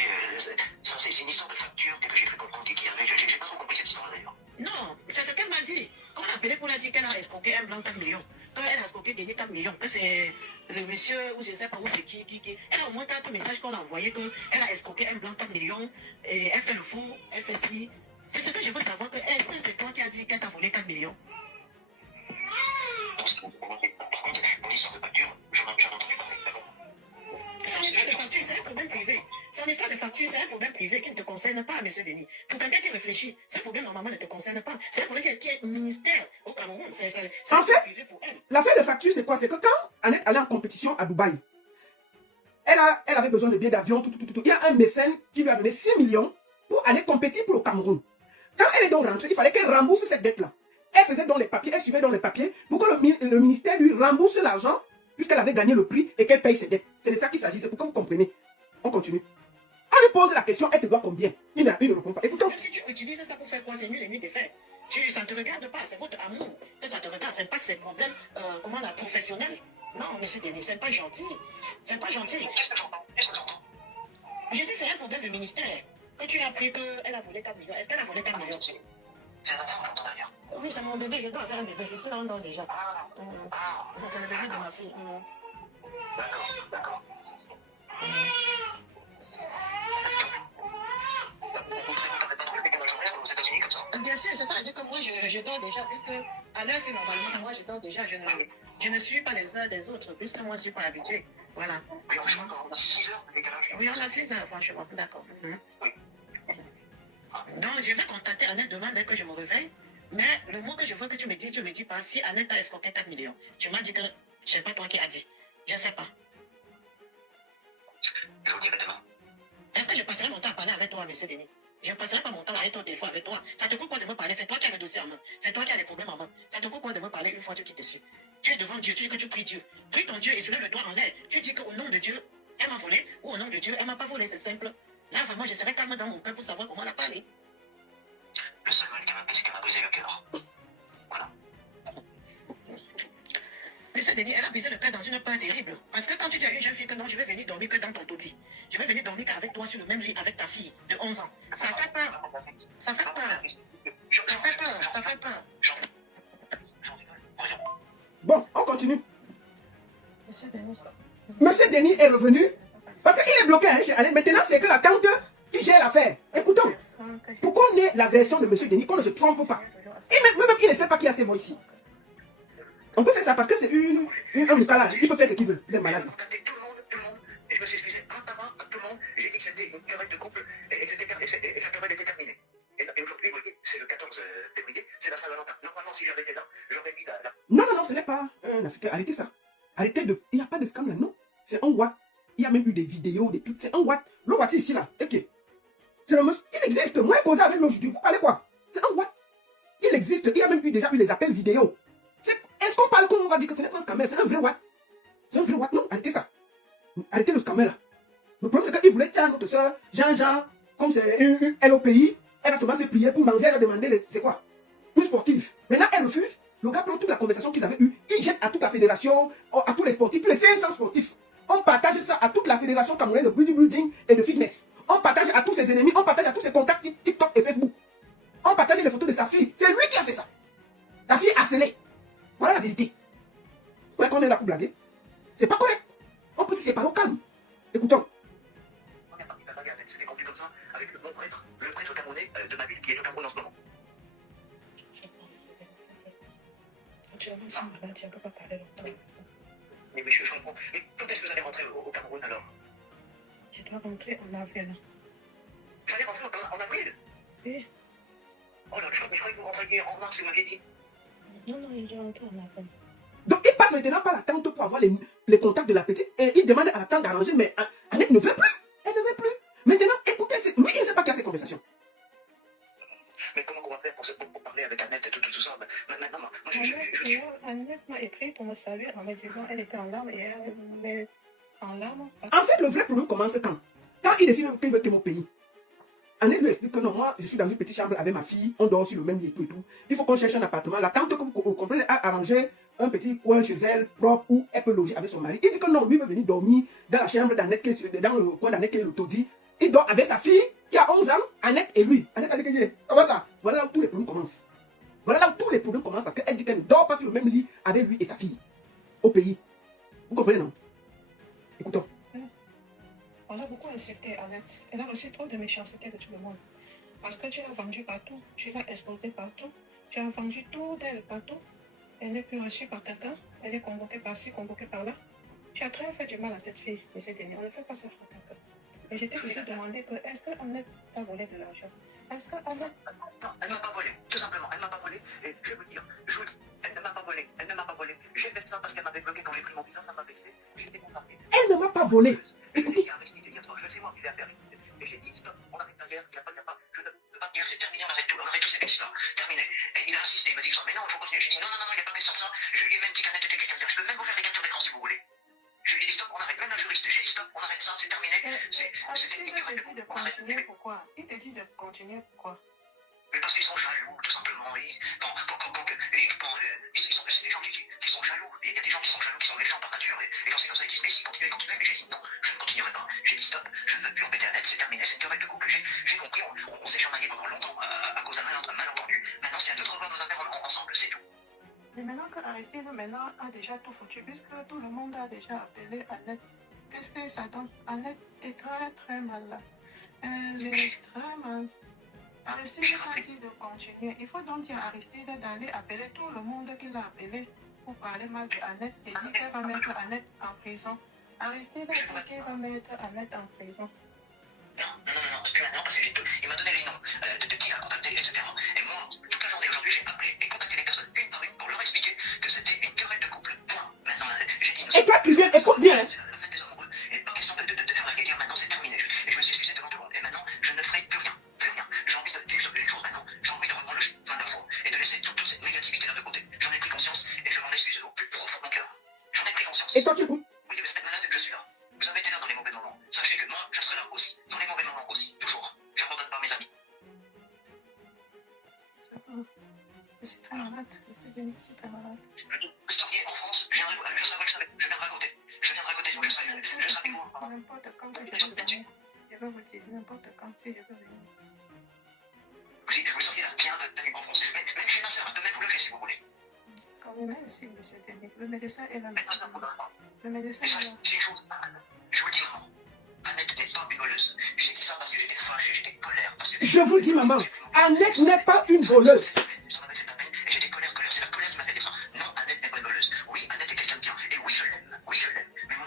ça, c'est une histoire de facture que j'ai cru comprendre qu'il y avait. J'ai pas trop compris cette histoire d'ailleurs. Non, c'est ce qu'elle m'a dit. Quand on a appelé pour la dire qu'elle a escroqué un blanc 4 millions. Quand elle a escroqué Denis 4 millions, que c'est le monsieur, ou je ne sais pas où c'est qui. Elle a au moins 4 messages qu'on a envoyés qu'elle a escroqué un blanc 4 millions. Et elle fait le fou, elle fait ci. C'est ce que je veux savoir, que c'est toi qui as dit qu'elle t'a volé 4 millions. Par contre, mon histoire de facture, j'en ai entendu parler, d'accord. Son histoire de facture, c'est un problème privé. Son histoire de facture, c'est un problème privé qui ne te concerne pas, M. Denis. Pour quelqu'un qui réfléchit, ce problème normalement ne te concerne pas. C'est un problème qui est ministère au Cameroun. C'est En fait, privé pour elle. l'affaire de facture, c'est quoi? C'est que quand Annette allait en compétition à Dubaï, elle avait besoin de billets d'avion, tout. Il y a un mécène qui lui a donné 6 millions pour aller compétir pour le Cameroun. Quand elle est donc rentrée, il fallait qu'elle rembourse cette dette-là. Elle faisait dans les papiers, elle suivait dans les papiers pour que le ministère lui rembourse l'argent puisqu'elle avait gagné le prix et qu'elle paye ses dettes. C'est de ça qu'il s'agit, c'est pour que vous compreniez. On continue. On lui pose la question, elle te doit combien? Il ne répond pas. Et pourtant, Même si tu utilises ça pour faire quoi, c'est nul et nuit des faits. Ça ne te regarde pas, c'est votre amour. Ça te regarde, c'est pas ses problèmes, comment on a, professionnels. Non, monsieur Denis, c'est pas gentil. C'est pas gentil. Qu'est-ce que j'entends? Je dis c'est un problème du ministère. Que tu as appris qu'elle a volé 4 millions. Est-ce qu'elle a volé 4 millions? C'est un enfant, j'entends d'ailleurs. Oui, c'est mon bébé, je dois faire un bébé. Je suis là dedans déjà. C'est le bébé de ma fille. D'accord. Bien sûr, c'est ça. Je dis que moi, je dors déjà, puisque à l'heure, c'est normalement, moi, je dors déjà. Je ne suis pas les uns des autres, puisque moi, je ne suis pas habituée. Voilà. Oui, on a 6 heures de décalage. Oui, on a 6 heures, franchement. D'accord. Donc, je vais contacter Annette demain dès que je me réveille. Mais le mot que je veux que tu me dis pas si Annette a escroqué 4 millions. Tu m'as dit que c'est pas toi qui as dit. Je ne sais pas. Je vous dirai demain. Est-ce que je passerai mon temps à parler avec toi, monsieur Denis? Je ne passerai pas mon temps à être au téléphone avec toi. Ça te coûte quoi de me parler? C'est toi qui as le dossier en main. C'est toi qui as les problèmes en main. Ça te coûte quoi de me parler une fois tu quittes dessus? Tu es devant Dieu, tu dis que tu pries Dieu. Prie ton Dieu et soulève le doigt en l'air. Tu dis qu'au nom de Dieu, elle m'a volé, ou au nom de Dieu, elle m'a pas volé, c'est simple. Là, vraiment, je serai calme dans mon cœur pour savoir comment la parler. Le seul mal qu'elle m'a fait, c'est qu'elle m'a brisé le cœur. Voilà. Monsieur Denis, elle a brisé le cœur dans une peur terrible. Parce que quand tu dis à une jeune fille que non, je vais venir dormir que dans ton taudis. Je vais venir dormir qu'avec toi sur le même lit avec ta fille de 11 ans. Ça fait peur. Ça fait peur. Ça fait peur. Ça fait peur. bon, on continue. Monsieur Denis. Monsieur Denis est revenu parce qu'il est bloqué chez Annette. Maintenant, c'est que la tante qui gère l'affaire. Écoutons, pour qu'on ait la version de Monsieur Denis, qu'on ne se trompe pas. Et même il ne sait pas qui a ses voix ici. On peut faire ça parce que c'est un boucalage. Il peut faire ce qu'il veut. Vous êtes malade. J'ai contacté tout le monde, et je me suis excusé entièrement à tout le monde. J'ai dit que c'était une querelle de couple et la querelle était terminée. Et aujourd'hui, vous voyez, c'est le 14 février, c'est la Saint-Valentin. Normalement, si j'avais été là, j'aurais mis la... Non, ce n'est pas un Africain. Arrêtez ça. Arrêtez de... Il n'y a pas de scam là, non. C'est un Watt. Il y a même eu des vidéos, des trucs. C'est un Watt. Le Watt ici, là. Ok. C'est le monsieur. Il existe. Moi, causé avec l'aujourd'hui. Vous parlez quoi? C'est un Watt. Il existe. Il y a même déjà eu les appels vidéo. Est-ce qu'on parle comme on va dire que ce n'est pas un scammer? C'est un vrai Watt. C'est un vrai Watt. Non, arrêtez ça. Arrêtez le scammer là. Le problème, c'est qu'il voulait tirer notre soeur, Jean, comme c'est elle au pays. Elle va seulement se plier pour manger, elle a demandé, c'est quoi? Une sportive. Maintenant, elle refuse. Le gars prend toute la conversation qu'ils avaient eue. Il jette à toute la fédération, à tous les sportifs, tous les 500 sportifs. On partage ça à toute la fédération camerounaise de bodybuilding et de fitness. On partage à tous ses ennemis, on partage à tous ses contacts TikTok et Facebook. On partage les photos de sa fille. C'est lui qui a fait ça. La fille harcelée. Voilà la vérité. Vous voyez qu'on est là pour blaguer? C'est pas correct. On peut se séparer au calme. Écoutons. On est parti de la bagarre, c'était conclu comme ça, avec le bon prêtre, le prêtre camerounais de ma ville qui est au Cameroun en ce moment. Tu ne peux pas parler longtemps. Mais oui, je comprends. Mais quand est-ce que vous allez rentrer au Cameroun alors? Je dois rentrer en avril. Vous allez rentrer en avril? Oui. Oh là, je crois que vous rentriez en mars, vous m'aviez dit. Non, il doit rentrer en avril. Donc, il passe maintenant par la tante pour avoir les contacts de la petite et il demande à la tante d'arranger, mais Annette ne veut plus. Elle ne veut plus. Maintenant, écoutez, lui, il ne sait pas qu'il y a ces conversations. Mais comment on va faire pour parler avec Annette et tout ça? Maintenant, moi, Annette m'a écrit pour me saluer en me disant qu'elle était en larmes et elle est en larmes. En fait, le vrai problème commence quand il décide qu'il veut quitter mon pays. Annette lui explique que non, moi, je suis dans une petite chambre avec ma fille, on dort sur le même lit et tout et tout. Il faut qu'on cherche un appartement. La tante, comme vous comprenez, a arrangé un petit coin chez elle, propre, où elle peut loger avec son mari. Il dit que non, lui veut venir dormir dans la chambre d'Annette, dans le coin d'Annette qui est l'autodit. Il dort avec sa fille qui a 11 ans, Annette et lui. Annette a dit que comment ça? Voilà là où tous les problèmes commencent. Voilà là où tous les problèmes commencent parce qu'elle dit qu'elle ne dort pas sur le même lit avec lui et sa fille. Au pays. Vous comprenez, non? Écoutons. On a beaucoup insulté Annette. Elle a reçu trop de méchanceté de tout le monde. Parce que tu l'as vendue partout, tu l'as exposée partout, tu as vendu tout d'elle partout. Elle n'est plus reçue par quelqu'un, elle est convoquée par-ci, convoquée par-là. Tu as très fait du mal à cette fille et cette dernière. On ne fait pas ça à quelqu'un. Et j'étais obligée de demander que est-ce que Annette t'a volé de l'argent? Est-ce que Annette... Non, elle ne m'a pas volé, tout simplement, elle ne m'a pas volé. Et je vais vous dire, elle ne m'a pas volé, elle ne m'a pas volé. J'ai fait ça parce qu'elle m'avait bloqué quand j'ai pris mon visa, ça m'a vexé. J'étais contrarié. Elle ne m'a pas volé. Je l'ai dit à Aristide hier soir, c'est moi qui l'ai appelé. Et j'ai dit stop, on arrête la guerre, il n'y a pas, je ne peux pas dire, c'est terminé, on arrête tous ces bêtises-là, terminé. Et il a insisté, il m'a dit mais non, il faut continuer. J'ai dit non, il n'y a pas question de ça. Je lui ai même dit qu'Annette était quelqu'un de bien. Je peux même vous faire des captures d'écran si vous voulez. Je lui ai dit stop, on arrête, même la juriste, j'ai dit stop, on arrête ça, c'est terminé. Aristide te dit de continuer, pourquoi? Il te dit de continuer, pourquoi? Mais parce qu'ils sont jaloux, tout simplement. C'est des gens qui sont jaloux. Il y a des gens qui sont jaloux, qui sont méchants par nature. Et quand c'est comme ça, ils disent mais si, continuez. Mais j'ai dit non, je ne continuerai pas. J'ai dit stop, je ne veux plus embêter Annette, c'est terminé. C'est une querelle de couple. J'ai compris, on s'est chamaillé pendant longtemps à cause d'un malentendu. Maintenant, c'est à nous de revoir nos affaires ensemble, c'est tout. Et maintenant que Aristide a déjà tout foutu, puisque tout le monde a déjà appelé Annette, qu'est-ce que ça donne? Annette est très très mal là. Elle est très mal. Aristide a dit de continuer. Il faut donc dire à Aristide d'aller appeler tout le monde qu'il a appelé pour parler mal de Annette et dire qu'elle va mettre Annette en prison. Aristide a dit qu'il va mettre Annette en prison. Non, parce que il m'a donné les noms de qui il a contacté, etc. Et moi, toute la journée aujourd'hui, j'ai appelé et contacté les personnes une par une pour leur expliquer que c'était une querelle de couple. Point. Maintenant, j'ai dit... Et toi, tu viens, écoute bien. C'est la fête des amoureux. Et pas question de faire la guerre, maintenant c'est terminé. Et je me suis excusé devant tout le monde. Et maintenant, je ne ferai plus rien. J'ai envie de vivre une chose maintenant. J'ai envie de reprendre le chemin de la foi et de laisser toute cette négativité-là de côté. J'en ai pris conscience et je m'en excuse au plus profond de mon cœur. J'en ai pris conscience. Et toi, tu écoutes. Oui, vous êtes malade, je suis là. Vous avez été là dans les mauvais moments. Sachez que moi, je serai là aussi. Dans les mauvais moments aussi. Toujours. J'abandonne pas mes amis. Je suis très malade. Je suis venue très malade. Vous seriez en France, je viendrai raconter. Je viendrai raconter, vous le savez. Je serai avec vous. N'importe quand que je vais venir. Je vais vous dire, n'importe quand si je veux venir. Vous seriez là, bien venu en France. Même chez ma soeur, même vous le faites si vous voulez. Quand même ici, monsieur Denis, le médecin est là. Mais ça ne vous donne pas. Le médecin Mais est ça, là. c'est une chose. Je vous le dis, maman. Annette n'est pas une voleuse. J'ai dit ça parce que j'étais fâché, j'étais colère. Parce que Je vous dis, maman, Annette n'est pas une voleuse. Ça m'avait fait de la peine et j'étais colère. C'est la colère qui m'a fait dire ça. Non, Annette n'est pas une voleuse. Oui, Annette est quelqu'un de bien. Et oui, je l'aime. Mais moi,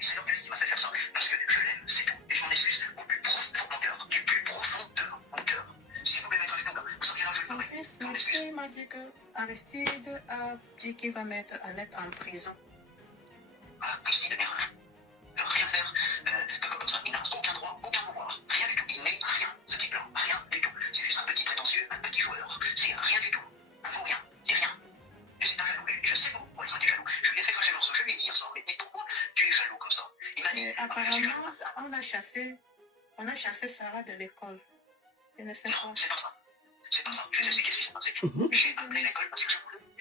c'est l'orgueil qui m'a fait faire ça. Parce que je l'aime, c'est tout. Et je m'en excuse au plus profond de mon cœur. Du plus profond de mon cœur. Si vous pouvez mettre les noms, vous seriez là, je Mon le fils, monsieur m'a dit que Aristide a dit qu'il va mettre Annette en prison. Ah, Christine, mais rien faire. Comme ça, il n'a aucun droit, aucun pouvoir. Rien du tout. Il n'est rien, ce type-là. Rien du tout. C'est juste un petit prétentieux, un petit joueur. C'est rien du tout. Un vaut rien. C'est rien. Et c'est un jaloux. Et je sais pourquoi ils ont été jaloux. Je lui ai fait cracher le morceau. Je lui ai dit hier soir, mais pourquoi tu es jaloux comme ça? Il m'a dit, Et apparemment, on a chassé Sarah de l'école. Je ne sais non, pas. c'est pas ça. C'est pas ça. Je vais t'expliquer ce qui s'est passé. J'ai appelé l'école parce que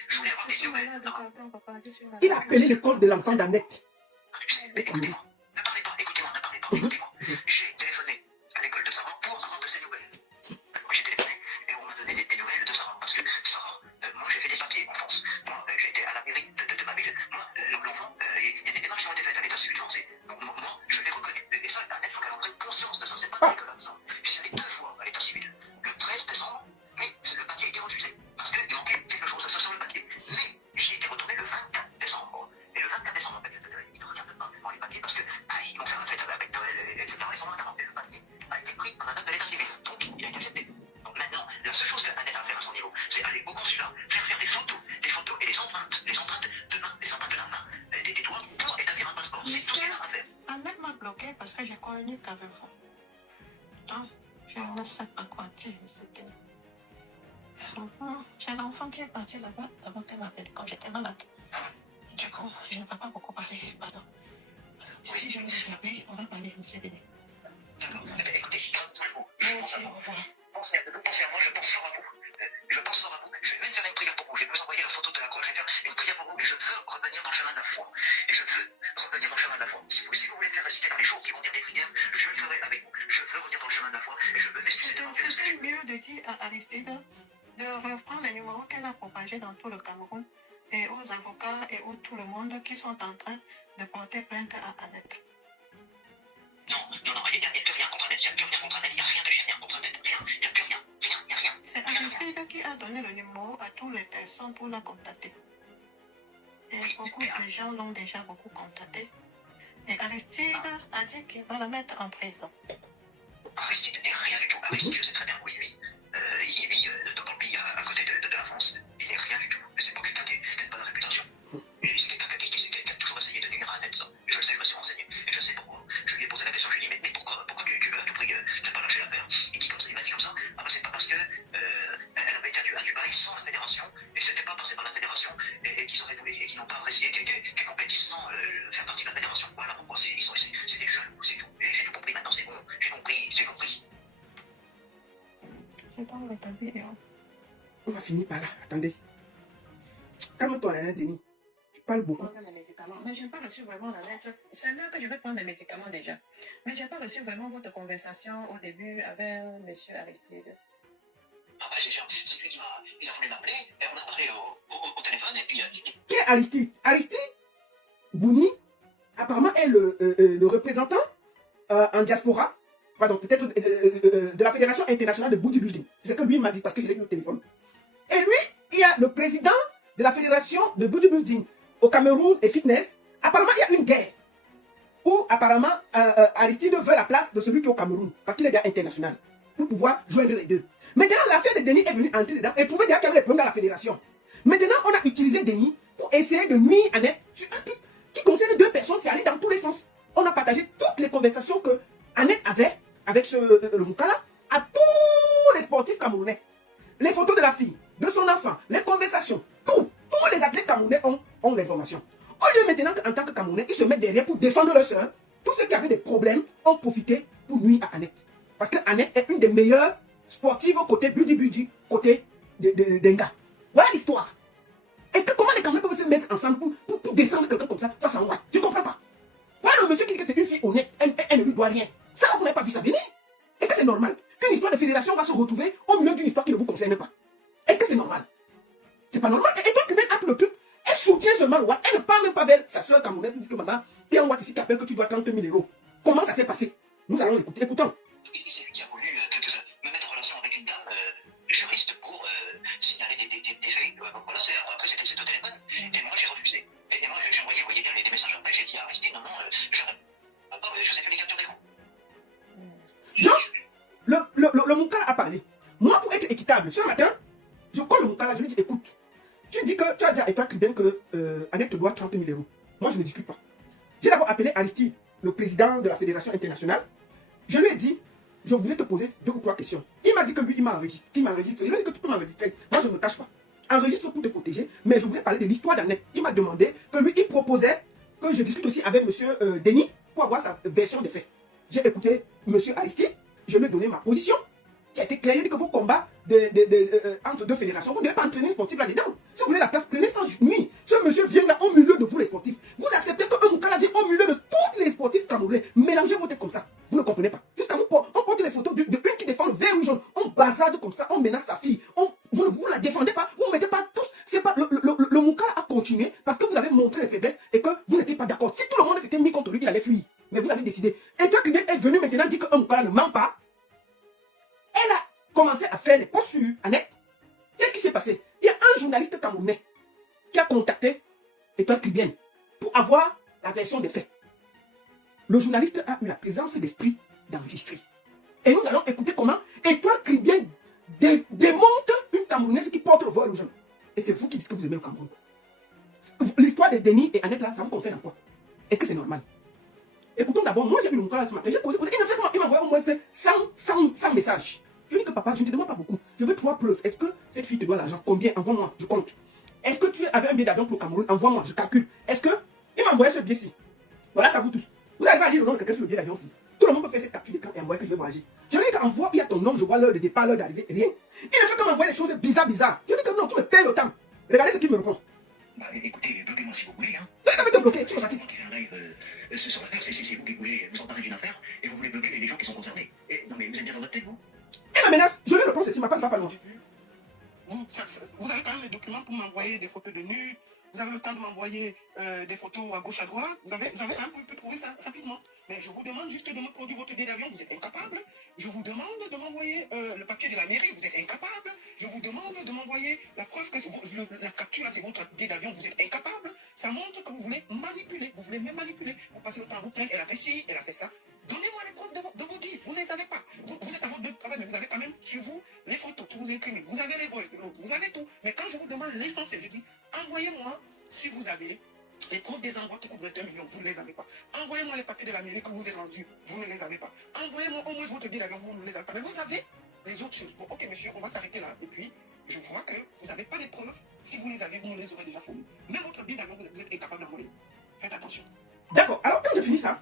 je voulais avoir Je des suis nouvelles. malade, pardon, papa. Je suis malade. Il a appelé l'école de l'enfant d'Annette. Écoutez-moi. Ne parlez pas. Écoutez-moi. J'ai téléphoné à l'école de Sarah pour avoir de ses nouvelles. J'ai téléphoné et on m'a donné des nouvelles de Sarah. Parce que Sarah, moi j'ai fait des papiers en France. Moi j'ai été à la mairie de ma ville. Moi, l'enfant, il y a des démarches qui ont été faites à l'état civil français. Donc moi, je l'ai reconnu. Et ça, Annette, il faut qu'elle en prenne conscience de ça. C'est pas de l'école, ça. J'y suis allé 2 fois à l'état civil. Le 13 décembre, mais le papier a été refusé. Parce qu'il manquait quelque chose sur le papier. Mais j'y étais retourné le 24 décembre. Et le 24 décembre, ils ne regardent pas vraiment les papiers parce que ils vont faire la fête avec Noël, etc. Ils sont là. Et le papier a été pris à la date de l'état civil. Donc il a été accepté. Donc maintenant, la seule chose qu'Annette a à faire à son niveau, c'est aller au consulat, faire des photos et les empreintes de main des Je ne sais pas quoi dire, monsieur Denis. C'est l'enfant qui est parti là-bas avant qu'elle m'appelle quand j'étais malade. Du coup, je ne peux pas beaucoup parler, pardon. Si je vous ai appelé, on va parler, monsieur Denis. D'accord. Eh bien, écoutez, calmez-vous. Merci, au revoir. Pensez à moi, je pense fort à vous. Je pense fort à vous. Je vais même faire une prière pour vous. Je vais vous envoyer la photo de la croix. Je vais faire une prière pour vous et je veux revenir dans le chemin de la foi. Et je veux revenir dans le chemin de la foi. Si vous voulez faire réciter dans les jours qui vont dire des prières, je le ferai avec vous. Je veux revenir dans le chemin de la foi et je veux m'excuser devant Dieu. C'était mieux de dire à Aristide de reprendre les numéros qu'elle a propagés dans tout le Cameroun et aux avocats et à tout le monde qui sont en train de porter plainte à Annette. Non, il n'y a plus rien contre Annette. Il n'y a plus rien contre Annette. Il n'y a rien de génial contre Annette. Rien. Il n'y a plus rien. Rien. Il n'y a rien. C'est Aristide qui a donné le numéro à toutes les personnes pour la contacter. Et beaucoup de gens l'ont déjà beaucoup contacté. Et Aristide a dit qu'il va la mettre en prison. Aristide n'est rien du tout. Aristide, je sais très bien où il vit. Il vit dans le pays à côté de la France. Il n'est rien du tout. C'est pas quelqu'un qui a une bonne réputation. Et c'est quelqu'un qui a toujours essayé de nuire à Annette, ça. Je le sais, je me suis renseigné. Et je sais pourquoi. Je lui ai posé la question, je lui ai dit, mais pourquoi tu veux à tout prix ne pas lâcher l'affaire? Il dit comme ça, il m'a dit comme ça. Ah bah c'est pas parce que elle avait été à Dubaï sans la fédération, et c'était pas passé par la fédération, et qu'ils n'ont pas apprécié qu'elle compétisse sans faire partie de la fédération. Voilà pourquoi c'est des jaloux, c'est tout. Et j'ai tout compris maintenant, c'est bon. J'ai compris. Je dois rétablir. On va finir par là. Attendez. Calme-toi, hein, Denis. Tu parles beaucoup. Mais je n'ai pas reçu vraiment la lettre. C'est là que je vais prendre mes médicaments déjà. Mais je n'ai pas reçu vraiment votre conversation au début avec M. Aristide. Ah bah c'est lui qui a voulu m'appeler, et on a parlé au téléphone, et puis... Qui est Aristide? Aristide Bouni, apparemment, est le représentant en diaspora, pardon, peut-être de la Fédération internationale de bodybuilding. C'est ce que lui m'a dit parce que je l'ai eu au téléphone. Et lui, il y a le président de la Fédération de bodybuilding au Cameroun et fitness. Apparemment, il y a une guerre où apparemment Aristide veut la place de celui qui est au Cameroun parce qu'il est déjà international pour pouvoir joindre les deux. Maintenant, l'affaire de Denis est venue entrer dedans et trouver déjà qu'il y avait des problèmes dans la fédération. Maintenant, on a utilisé Denis pour essayer de nuire à Annette sur un truc qui concerne deux personnes. C'est allé dans tous les sens. On a partagé toutes les conversations que Annette avait avec le Moukala à tous les sportifs camerounais. Les photos de la fille, de son enfant, les conversations, tous les athlètes camerounais ont l'information. Au lieu maintenant qu'en tant que Camerounais, ils se mettent derrière pour défendre leur soeur, tous ceux qui avaient des problèmes ont profité pour nuire à Annette. Parce que Annette est une des meilleures sportives côté buddy, côté d'Enga. Voilà l'histoire. Est-ce que comment les Camerounais peuvent se mettre ensemble pour descendre quelqu'un comme ça face à moi? Je ne comprends pas. Voilà le monsieur qui dit que c'est une fille honnête, elle ne lui doit rien. Ça, vous n'avez pas vu ça venir? Est-ce que c'est normal qu'une histoire de fédération va se retrouver au milieu d'une histoire qui ne vous concerne pas? Est-ce que c'est normal? C'est pas normal. Et toi, tu viens appeler le truc, elle soutient seulement le Watt. Elle ne parle même pas vers sa soeur camerounaise qui dit que maman, il y a un Watt ici qui appelle que tu dois 30 000 €. Comment ça s'est passé? Nous allons l'écouter. Écoutons. C'est lui qui a voulu me mettre en relation avec une dame juriste pour signaler des faits. Voilà, après c'était au téléphone. Et moi j'ai refusé. Et moi j'ai envoyé des messages après. J'ai dit à Aristide, non, je sais que les captures d'écran. Donc, le Moukala a parlé. Moi, pour être équitable, ce matin, je colle le Moukala, je lui dis, écoute, tu dis que tu as dit à État Cubain que Annette te doit 30 000 €. Moi, je ne discute pas. J'ai d'abord appelé Aristide, le président de la Fédération internationale. Je lui ai dit, je voulais te poser 2 ou 3 questions. Il m'a dit que lui, il m'a enregistré. Il m'a dit que tu peux m'enregistrer. Moi, je ne me cache pas. Enregistre pour te protéger, mais je voulais parler de l'histoire d'Annette. Il m'a demandé que lui, il proposait que je discute aussi avec M. Denis pour avoir sa version des faits. J'ai écouté M. Aristide, je lui ai donné ma position, qui a été claire. Il dit que vos combats entre deux fédérations, vous ne devez pas entraîner un sportif là-dedans. Si vous voulez la place, prenez sans nuit. Ce monsieur vient là au milieu de vous les sportifs. Vous acceptez qu'un Moukala vienne au milieu de tous les sportifs camerounais. Mélangez vos têtes comme ça. Vous ne comprenez pas. Jusqu'à vous, on porte les photos de une qui défend le vert ou jaune. On bazarde comme ça, on menace sa fille. Vous ne la défendez pas. Vous ne mettez pas tous. C'est pas le Moukala a continué parce que vous avez montré les faiblesses et que vous n'étiez pas d'accord. Si tout le monde s'était mis contre lui, il allait fuir. Mais vous avez décidé. Et toi qui est venu maintenant dire qu'un Moukala ne ment pas, elle a commencé à faire les posts sur Annette. Qu'est-ce qui s'est passé? Il y a un journaliste camerounais qui a contacté Étoile Cubienne pour avoir la version des faits. Le journaliste a eu la présence d'esprit d'enregistrer. Et nous allons écouter comment Étoile Cubienne démonte une Camerounaise qui porte le voile rouge. Et c'est vous qui dites que vous aimez le Cameroun. L'histoire de Denis et Annette là, ça vous concerne en quoi? Est-ce que c'est normal? Écoutons d'abord, moi j'ai eu le cas ce matin, j'ai posé, il m'a envoyé au moins 100 messages. Je lui dis que papa, je ne te demande pas beaucoup. Je veux 3 preuves. Est-ce que cette fille te doit l'argent? Combien? Envoie-moi, je compte. Est-ce que tu avais un billet d'avion pour le Cameroun? Envoie-moi, je calcule. Est-ce que il m'a envoyé ce billet-ci? Voilà, ça vous tous. Vous arrivez à dire le nom de quelqu'un sur le billet d'avion aussi. Tout le monde peut faire cette capture d'écran et envoyer que je vais voyager. Je lui dis qu'envoie, il y a ton nom, je vois l'heure de départ, l'heure d'arrivée, rien. Il ne fait que m'envoyer des choses bizarres. Je lui dis que non, tu me payes le temps. Regardez ce qu'il me répond. Bah, écoutez, bloquez-moi si vous voulez, hein. Je lui dis te bloquer, tu me fatigues. Un live sur l'affaire, c'est vous qui voulez vous emparer d'une affaire et vous voulez bloquer les gens qui sont concernés. Et, non, mais vous êtes bien dans votre tête, vous? Il me menace, je lui réponds ceci, ma pas loin. Vous avez quand même les documents pour m'envoyer des photos de nu. Vous avez le temps de m'envoyer des photos à gauche, à droite. Vous avez quand même pu trouver ça rapidement. Mais je vous demande juste de me produire votre billet d'avion. Vous êtes incapable. Je vous demande de m'envoyer le papier de la mairie. Vous êtes incapable. Je vous demande de m'envoyer la preuve que la capture, là, c'est votre billet d'avion. Vous êtes incapable. Ça montre que vous voulez manipuler. Vous voulez me manipuler. Vous passez le temps à vous plaindre. Elle a fait ci, elle a fait ça. Donnez-moi les preuves de vos dits. Vous ne les avez pas. Vous êtes à votre travail, mais vous avez quand même sur vous les photos que vous imprimez. Vous avez les voix de l'autre. Vous avez tout. Mais quand je vous demande l'essentiel, je dis, envoyez-moi, si vous avez les preuves des envois qui couvrent 1 million, vous ne les avez pas. Envoyez-moi les papiers de la mairie que vous avez rendus, vous ne les avez pas. Envoyez-moi au moins votre billet d'avion, vous ne les avez pas. Mais vous avez les autres choses. Bon, ok, monsieur, on va s'arrêter là. Et puis, je vois que vous n'avez pas les preuves. Si vous les avez, vous me les aurez déjà fournies. Mais votre billet d'avion, vous êtes incapable d'envoyer. Faites attention. D'accord, alors quand j'ai fini ça,